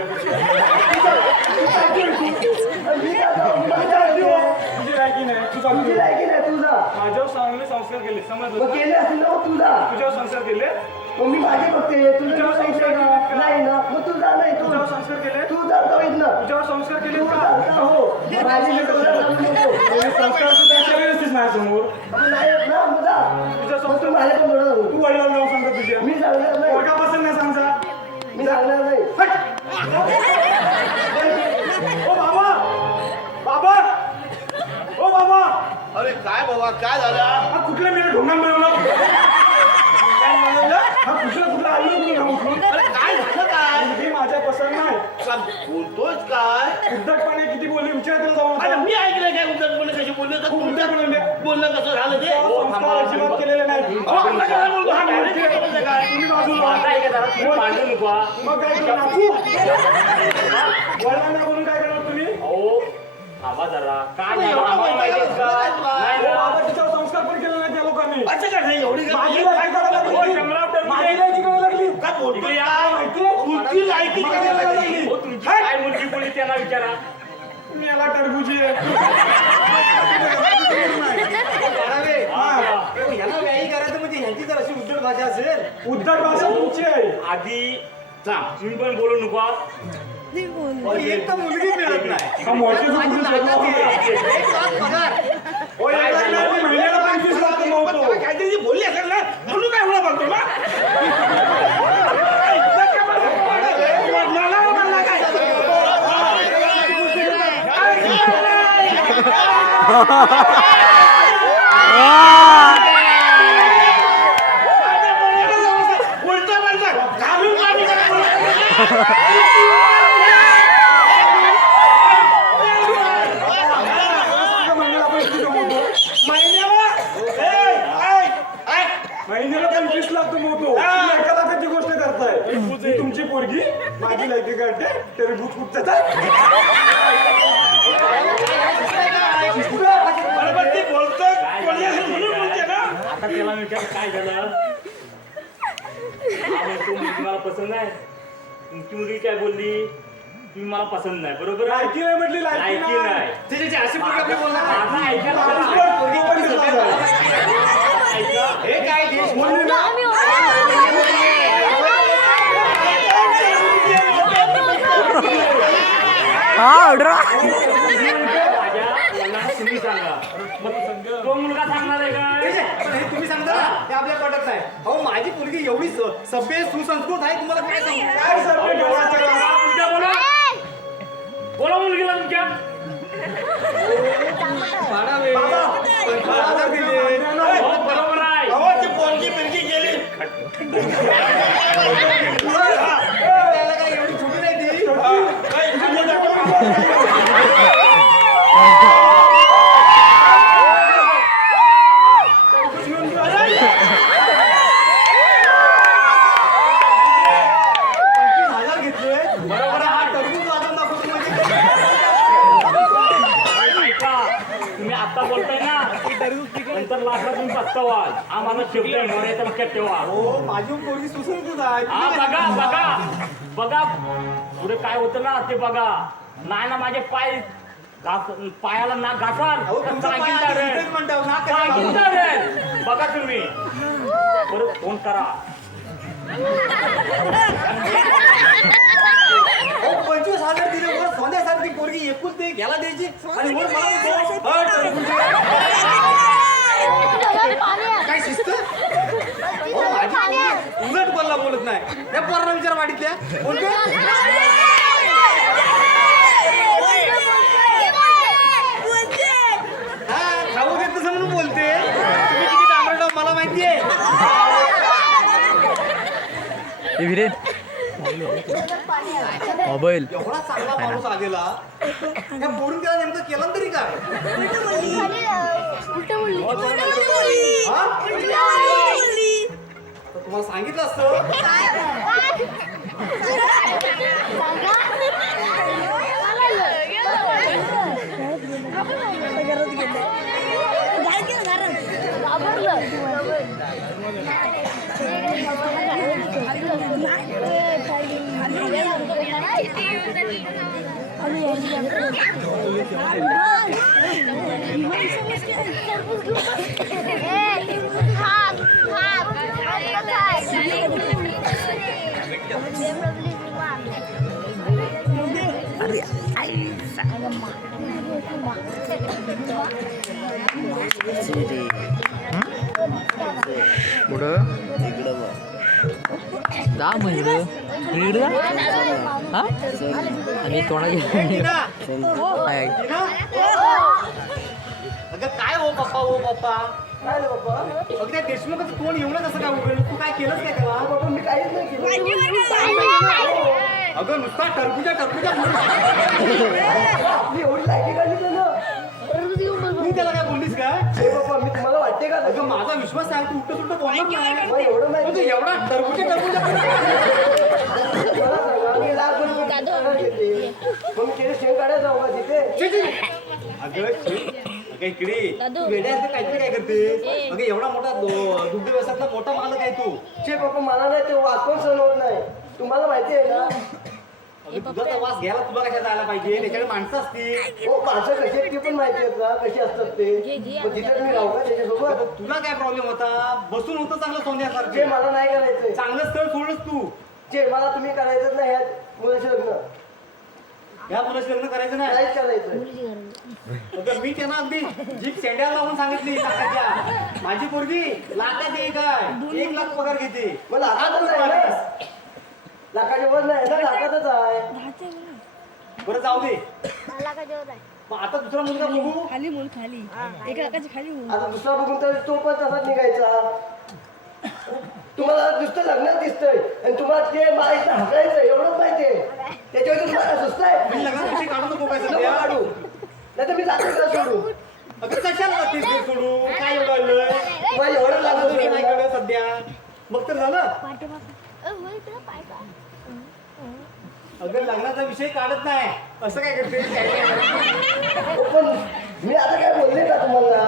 आणि मी का जाऊ? मी माझ्या घरी आहे. तुझी लायकी नाही. तू सांग. तुझी लायकी नाही. तू जा. माझ्यावर चांगले संस्कार केले. समजलं मग ना? केले असतील ना, मग तू जा. तुझ्यावर संस्कार केले. मग मी माझी बघते. तुझं सांगितलं ना. नाही ना, मग तू जा नाही. तुझ्यावर संस्कार केले. तू जातो इथनं. तुझ्यावर संस्कार केले तू का? जाता हो. माझी मी तुला सांगू नको. हे संस्कार तू त्यांच्या वेळेसच माझ्यासमोर. मग नाही येत ना, मग जा. तुझ्या मग तू माझ्या पण बोलणार तू वडिलांना जाऊन सांगतो तुझ्या. मी सांगणार नाही. पोरगापासून नाही सांगता. मी सांगणार नाही. ओ बाबा, बाबा, ओ बाबा, अरे काय बाबा काय झालं हा कुठल्या मी ढोंगा मिळवला? काय मिळवलं? हा कुठला आली होती ना उठून? अरे काय झालं काय मुलगी माझ्या पसंत नाही. आता बोलतोच काय उद्धटपणे किती बोलले विचार त्याला जाऊन आता मी ऐकलं काय उद्धटपणे कशी बोलले तर उद्धटपणे बोलणं कसं झालं ते संस्कार अजिबात केलेले नाही अहो, कशाला बोलतो हा direct बोलायचं काय तुम्ही बाजूला आता ऐका जरा, तुम्ही भांडू नको हा. मग काय करणार वडिलांना बोलून काय करणार तुम्ही अहो थांबा जरा काय तुम्ही झालं एवढा आम्हाला माहिती आहे का? वैताग नाही ना. बाबा तिच्यावर संस्कार पण केले नाही त्या लोकांनी असं काय नाही, एवढी माझी काय लायकी करायला हो, लागली शंभराव टक्के. माझी लायकी करायला लागली काय बोलतो इकडे या. काय माहितीये? तुझी लायकी करायला लागली हो, तुमची काय मुलगी बोलली त्यांना विचारा. मी याला टरबुजी आहे बाळावे, हा. ह्याला व्याही करायचं म्हणजे ह्यांची जर अशी उद्धट भाषा असेल उद्धट भाषा तुमची आहे आधी तुम्ही पण बोलू नको हा. एक तर मुलगी मिळत नाही हा मोठी माझी मुलगी नाटक आहे. आहे. 1 लाख पगार ओ, एक लाख नाही, मी महिन्याला 25 लाख कमवतो काहीतरी बोलली असेल ना म्हणून काय होणार बोलतो ना मला म्हणला काय उलटा बोलता घालून पाणी महिन्याला आपण किती कमवतो महिन्याला 25 लाख कमवतो तुम्ही 1 लाखाची गोष्ट करताय ही तुमची पोरगी माझी लायकी करते टरबूज कुठचं बरोबर ती बोलतोय बोलली असेल म्हणून बोलते ना आता त्याला विचार काय झालं अहो, तो मुलगी मला पसंत नाही तुमची मुलगी काय बोलली तुम्ही मला पसंत नाही बरोबर आहे? लायकी नाही म्हटली लायकी लायकी नाही नाही त्याची अशी पोरगी आपली बोलणार नाही. माझं ऐकायला आमची बघा. पण पोरगी पण दिसला जाईल. ऐका हे काय देश बोलली ना? माझ्या मुलाला तुम्ही सांगा मग तो मुलगा सांगणार आहे ठीक काय आहे, पण हे तुम्ही सांगता ना हे आपल्या पटत नाही अहो माझी पोरगी एवढी सभ्य सुसंस्कृत आहे तुम्हाला काय सांगू काय सर ते डोळ्याचं काम? तुमच्या बोला बोला मुलगीला तुमच्या बाळावे, बाबा, 25,000 दिले हो बरोबर आहे अहो ती पोरगी बिरगी गेली त्याला काय एवढी छोटी नाही ती काय इथे बोलतो? घेतले बरोबर हा टरबूज वाजवून दाखवतो म्हणजे ऐका तुम्ही आता बोलताय ना नंतर लाखा तुम्ही पस्तावाल हा माझा शब्द आहे मोऱ्याचा लक्षात ठेवा हो माझी पोरगी सुसंस्कृत आहे हा बघा बघा बघा पुढे काय होतं ना ते बघा नाही ना माझे पाय पायाला नाक घासाल अहो तर तुमचा पाय सांगीन आधी धरेल. इथेच म्हणताव ना सांगीन धरेल. बघा तुम्ही परत फोन करा 25,000 दिले वर सोन्यासारखी पोरगी एकुलती घ्यायला द्यायची आणि वर मला म्हणतो, "हा, टरबूज आहे." काय शिस्त अहो, माझी पोरगी उलट बोलला बोलत नाही या पोराला विचार वाढीतल्या बोलतो हा खाऊ देत तसं म्हणून बोलते तुम्ही किती डांबरडाव मला माहितीये मोबाईल एवढा चांगला माणूस आलेला त्या पोरून त्याला नेमकं केलं तरी काय हा? तर तुम्हाला सांगितलं असतं पुढं जा म्हणजे इकडे जा हा आणि तोंडा टीना, काय टीना? अगं काय हो पप्पा काय झालं बाप्पा? अगं त्या देशमुखाचं तोंड एवढं कसं काय उघडलं? तू काय केलंच काय त्याला? बाप्पा मी काहीच नाही केलं. अगं नुसता टरबूजा आपली एवढी लायकी काढली त्यानं. तू त्याला काय बोललीस काय? हे बाप्पा मी तुम्हाला वाटते का अगं माझा विश्वास आहे तू उलट बोलणार नाही. मला एवढं अगं माहिती एवढा टरबूजा मला सांगा मी लाख रुपये पगार घेते. मग मी केले शेण काढायला जाऊ का तिथे? अगं इकडे तू वेड्यासारखं काहीतरी काय करते? अगं एवढा मोठा दुग्ध व्यवसायातला मोठा मालक आहे तू. छे बाप्पा मला नाही ते वाद पण सहन होत नाही. तुम्हाला माहिती आहे ना अगं दुधाचा वास घ्यायला तुला कशा जायला पाहिजे? त्याच्याकडे माणसं असतील. हो माणसं कशी आहेत ती पण माहिती आहेत ना कशी असतात ते मग तिथे मी राहू का त्याच्यासोबत? अगं, तुला काय प्रॉब्लेम होता? बसून होतं चांगलं जे सोन्यासारखं. मला नाही करायचंय चांगलं स्थळ सोडलंस तू. जे मला तुम्ही करायचंच नाही ह्या मुलाचे लग्न या मुलाशी लग्न करायचं नाही. नाहीच करायचं. अगं मी त्यांना अगदी जीप सेंड्याला लावून सांगितली लाखाच्या. माझी पोरगी लाखात एक आहे, 1 लाख पगार घेते. मला लाखातच आहे ना लाखाच्या वर नाही ना लाखातच आहे. बरं जाऊ दे. मला का जेवत आहे मग आता दुसरा मुलगा बघू. खाली मूल खाली एक लाखाची खाली मूल आता दुसरा बघून तर तो पण तसाच निघायचा. तुम्हाला नुसतं लग्न दिसतंय आणि तुम्हाला ते माहिती हसायचं एवढंच माहितीये त्याच्यावर तुम्हाला सुस्त आहे मी लग्नाविषयी काढू नको काय नको सध्या. काढू नाही तर मी जाते का सोडू अगं कशाला जातेस ते सोडू? काय एवढं आलंय? मला एवढं लागत लागत नाही कडे सध्या. मग तर झालं. अगं लग्नाचा विषय काढत नाही असं काय करते? पण मी आता काय बोलले का तुम्हाला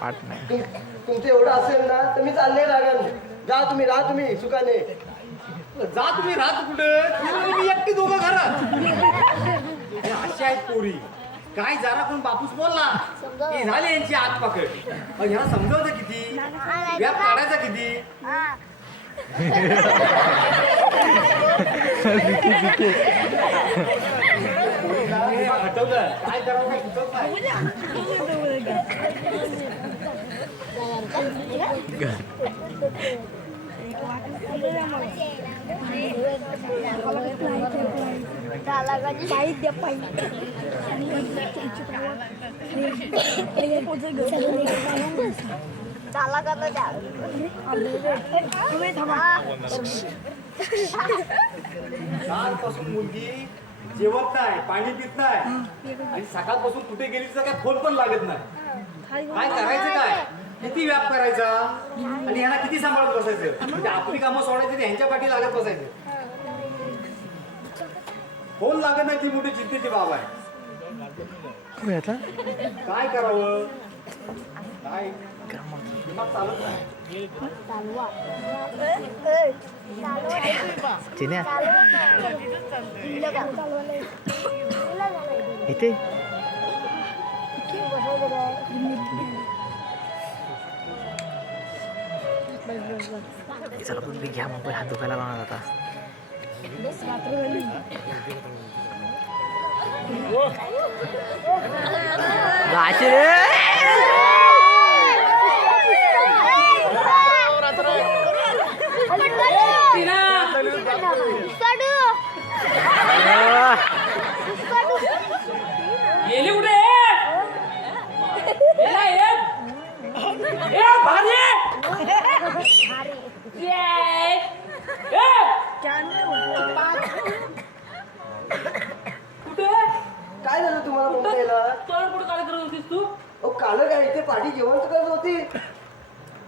पाठ नाही तुमचं एवढं असेल ना तर मी चालले रागान जा तुम्ही राहा तुम्ही सुखाने जा तुम्ही राहत कुठे? मी एकटी दोघं घरात. अशा आहेत पोरी. काय जरा कोण बापूस बोलला की झाली यांची आत पकड. मग ह्याला समजावतं किती? व्याप काढायचा किती? हे हटवलं काय करावं काय सुचत नाही. साहित्य झाला का कालपासून मुलगी जेवत नाही, पाणी पित नाही आणि सकाळपासून कुठे गेली तर काय फोन पण लागत नाही. काय करायचं काय? किती व्याप करायचा आणि ह्यांना किती सांभाळत बसायचं? म्हणजे आपली कामं सोडायची ते ह्यांच्या पाठी लागत बसायचं. फोन लागत नाही ती मोठी चिंतेची बाब आहे. काय करावं? काय दिमाग चालत नाही. चिन्या इथे चला पण घ्या मग हात दुखायला लागणार आता. गाशी रे गेली कुठे? गेला एक. ए, भारी. ये. ए. कुठे? काय झालं तुम्हाला मुंबईला तोंड कुठं काय करत होतीस तू? काल काय इथे पाठी जेवण तर करत होती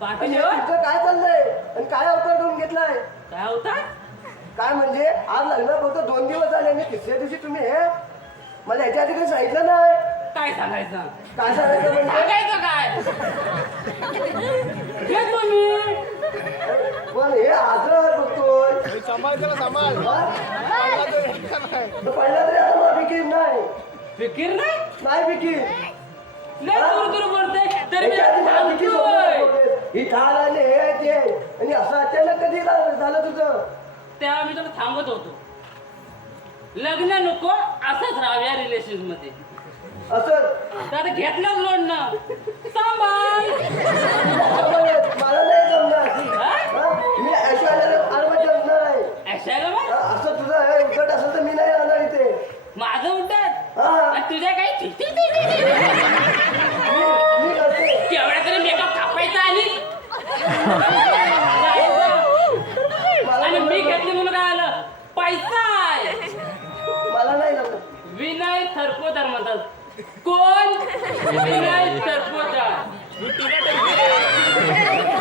पाठी आणि जेवण? तुमचं काय चाललंय आणि काय अवतार करून घेतलाय काय होता? काय म्हणजे आज लग्न फक्त 2 दिवस झाले आणि तिसऱ्या दिवशी तुम्ही हे मला याच्या आधी काही सांगितलं नाही काय सांगायचं? काय सांगायचं म्हणजे सांगायचं काय? हे तुम्ही पण हे आजर बघतोय पडला तरी आता मला फिकीर नाही फिकीर नाही? नाही फिकीर लय दूर बोलते तरी मी याच्या आधी मला फिकीर थांबतोय. होती. ही ठार आली हे ते आणि असं अचानक कधी झालं तुझं तेव्हा मी तुला थांबत होतो. लग्न नको असंच राहूया रिलेशन मध्ये. असं तर घेतलं लोन ना सांभाळ. मला नाही जमणार हा? मी ऐश्वर्याला आरबा जमणार आहे ऐशायला मग असं तुझं हे उद्धट असेल तर मी नाही राहणार इथे माझं उठत हा आणि तुझ्या काही कोण विनय सरपोतदार. तू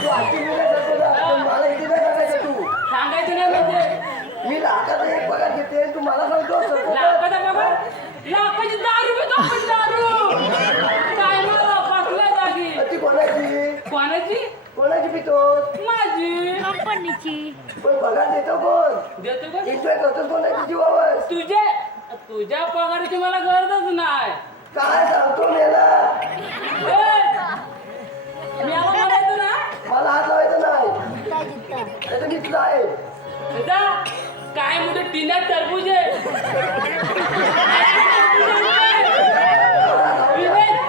आजची मुलं जातो ना, पण मला इथे नाही सांगायचं तू. सांगायचं नाही म्हणजे मी लाखाचा एक पगार घेते तू मला सांगतो सरपंच. लाखाचा पगार लाखाची 10 रुपये तो पण दारू काय मला बसला जागी. ती कोणाची कोणाची कोणाची पितोस माझी कंपनीची पण पगार देतो कोण देतो का एन्जॉय करतो कोणाची जीवावर तुझ्या पगाराची मला गरजच नाही. काय सांगतो मेला मी आला म्हणायचं ना मला हात लावायचा नाही काय जिंकता नाहीतर मी तुला आहे जा काय म्हणजे टिना टरबूज आहे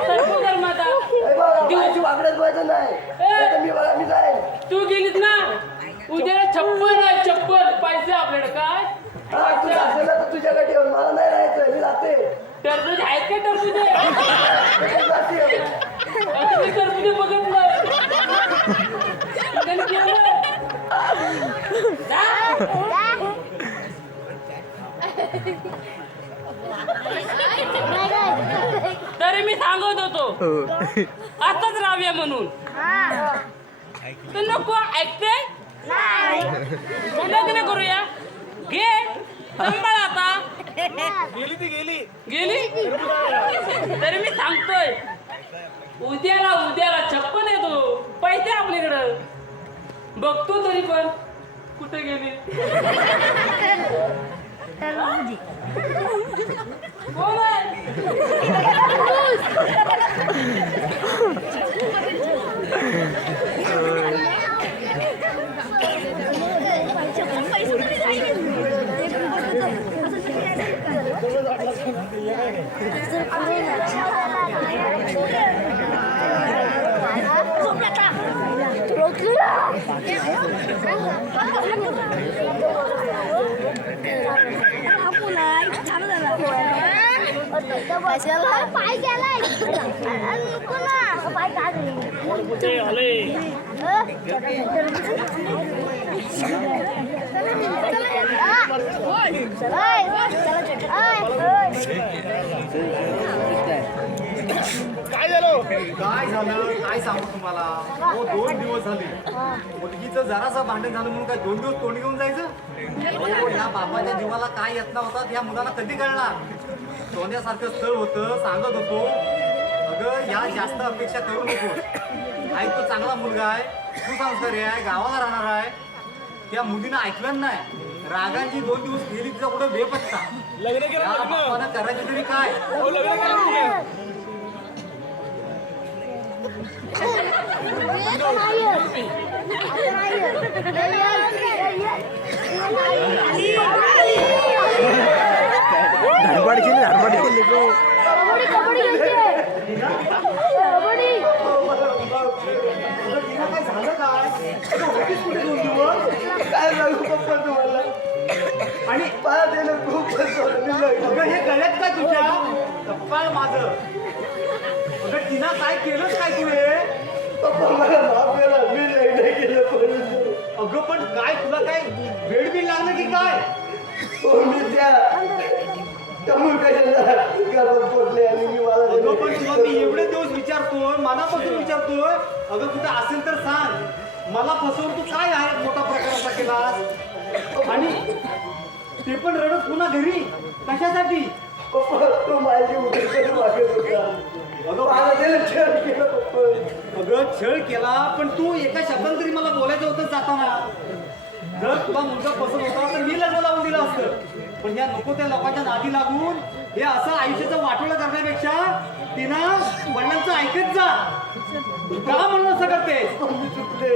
टरबूज आहे माझा. हे बघ, बाईची वाकड्यात बसायचं नाही नाहीतर मी जाईन. तू गेलीस ना उद्याला 56 आहे 56 पैसे आपल्याकडे काय हा, तू असेल ना तर तुझ्याकडे ठेव मला नाही राहायचं मी जाते टरबूज आहेत का टरबूज आहे मी जाते. आता मी टरबूज बघितलं त्याने केलं. जा. नाही काय तरी मी सांगत होतो आताच राहूया म्हणून तर नको ऐकते लग्न करूया घे सांभाळ आता गेली तरी मी सांगतोय उद्याला 56 येतो पैसे आपल्याकडं बघतो तरी पण कुठे गेली टरबूजी कोण आहे पाय गेलाय पाय काय झालं काय सांगू तुम्हाला हो 2 दिवस झाले मुलगीचं जरासं भांडण झालं म्हणून काय 2 दिवस तोंड घेऊन जायचं हो या बापाच्या जीवाला काय यातना होतात या मुलाला कधी कळणार सोन्यासारखं स्थळ होतं सांगत होतो अगं या जास्त अपेक्षा करू नको आई तो चांगला मुलगा आहे सुसंस्कारी आहे गावाला राहणार आहे त्या मुलीनं ऐकलं नाही रागांची 2 दिवस गेली तिचा कुठं बेपत्ता या बापानं करायची तरी काय धारपाड केली गो काय झालं काय होतीच कुठे 2 दिवस काय सांगू पप्पा तुम्हाला आणि पाय देणं खूप अगं हे गळ्यात काय तुझ्या कप्पाळ माझं अगं तिनं काय केलंच काय तू हे पप्पा मला माफ करा मी लग्न केलं परंतु अगं पण काय तुला काय वेळ बिल लागलं की काय हो मी त्या मुलगाच्या घरात पोचले आणि मी मला अगं पण तुला मी एवढे दिवस विचारतोय मनापासून विचारतोय अगं कुठं असेल तर सांग मला फसवून तू काय आहे मोठा प्रकार असा केलास आणि ते पण रडत पुन्हा घरी कशासाठी पप्पा तो माझी उद्या वागत होता अगं मला त्याला छळ केलं पप्पा अगं छळ केला पण तू एका शब्दाने तरी मला बोलायचं होतं जाताना जर तुला मुलगा पसंत होता तर मी लग्न लावून दिलं असतं पण या नको त्या लोकांच्या नादी लागून हे असं आयुष्याचं वाटोळं करण्यापेक्षा तिनं वडिलांचं ऐकत जा का म्हणून असं करते मी चुकले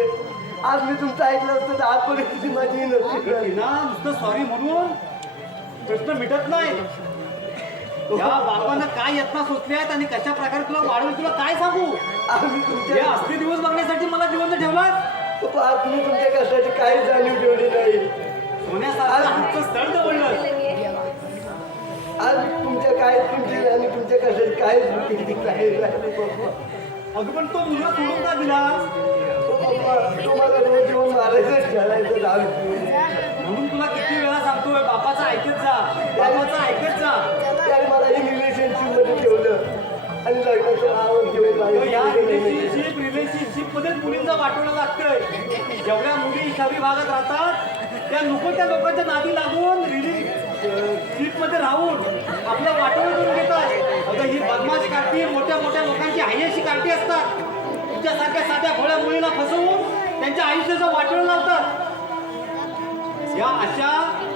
आज मी तुमचं ऐकलं असतं तर आज परिस्थिती माझी नसती तिनं नुसतं सॉरी म्हणून प्रश्न मिटत नाही या बापानं काय यत्ना सोचल्यात आणि कशा प्रकारे तुला वाढवून तुला काय सांगू आम्ही हे तुमच्या असले दिवस बघण्यासाठी मला जिवंत ठेवलास पप्पा आज तुम्ही तुमच्या कष्टाची काही जाणीव ठेवली नाही सोन्यासारखं आमचं स्थळ जवळलं आज तुमच्या काय तुमची आणि तुमच्या कशाची काय चुकी काही राहिली पप्पा अगं पण तो मुलगा सोडून का दिलास पप्पा तुम्हाला रोज येऊन मारायचं खेळायचं डाव म्हणून तुला किती वेळा सांगतोय बापाचं ऐकत जा बापाचं ऐकत जा त्याने मला ही रिलेशनशिप मध्ये ठेवलं या रिलेशनशिप मध्येच मुलींचा वाटवणं लागतंय. जेवढ्या मुली शहरी भागात राहतात त्या नको त्या लोकांच्या नादी लागून रिलेशनशिप मध्ये राहून आपलं वाटवणं करून घेतात. अगं ही बदमाश कार्टी मोठ्या मोठ्या लोकांची हायेशी कार्टी असतात. तुमच्यासारख्या साध्या भोळ्या मुलीला फसवून त्यांच्या आयुष्याचं वाटवणं लावतात. या अशा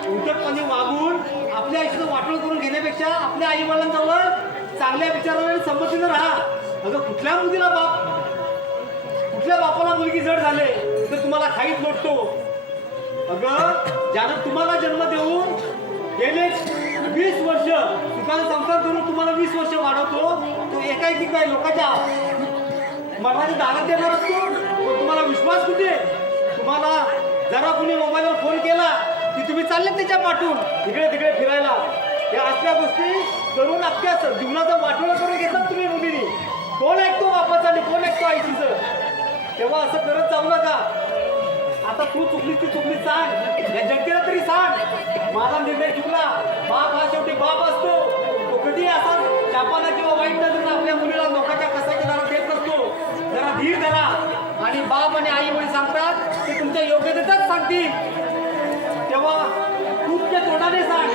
उद्धटपणे वागून आपल्या आयुष्याचं वाटोळ करून घेण्यापेक्षा आपल्या आई वडिलांजवळ चांगल्या विचाराने आणि संमतीनं राहा. अगं कुठल्या मुलीला कुठल्या बापाला मुलगी जड झाले तर तुम्हाला खाईत लोटतो. अगं ज्यानं तुम्हाला जन्म देऊन गेले 20 वर्ष सुखाने संसार करून तुम्हाला 20 वर्ष वाढवतो तो एकाएकी काय लोकांच्या मरणाची दारात देणार असतो. पण तुम्हाला विश्वास कुठे? तुम्हाला जरा कुणी मोबाईलवर फोन केला की तुम्ही चालले त्याच्या पाठून इकडे तिकडे फिरायला. या असल्या गोष्टी करून अख्ख्या जीवनाचं वाटोळं करून घेतात तुम्ही मुलींनी. कोण ऐकतो बापाचं आणि कोण ऐकतो आईचं? तेव्हा असं करत जाऊ नका. आता तू चुकली ती चुकली सांग, या जनतेला तरी सांग. माझा निर्णय चुकला. बाप हा शेवटी बाप असतो. तो कधी असा शापाना किंवा वाईट नजरेनं आपल्या मुलीला लोकांच्या कसाच्या दारात देत नसतो. जरा धीर धरा. आणि बाप आणि आई वडील सांगतात ते तुमच्या योग्यतेतच सांगतील. तेव्हा तू त्या तोंडाने सांग.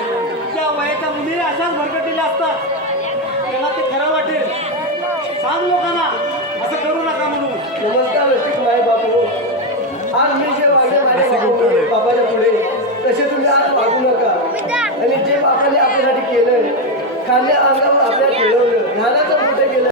त्या वयाच्या मुली अशाच भरकटलेल्या असतात. त्याला ते खरं वाटेल. सांग लोकांना असं करू नका म्हणून. नमस्कार रसिक माय बापू. आज मी जे वागले माझ्या बापाच्या पुढे तसे तुम्ही आज वागू नका. आणि जे बापाने आपल्यासाठी केलं खाल्ल्या अंगावर आपल्याला खेळवलं घालाचं मोठं केलं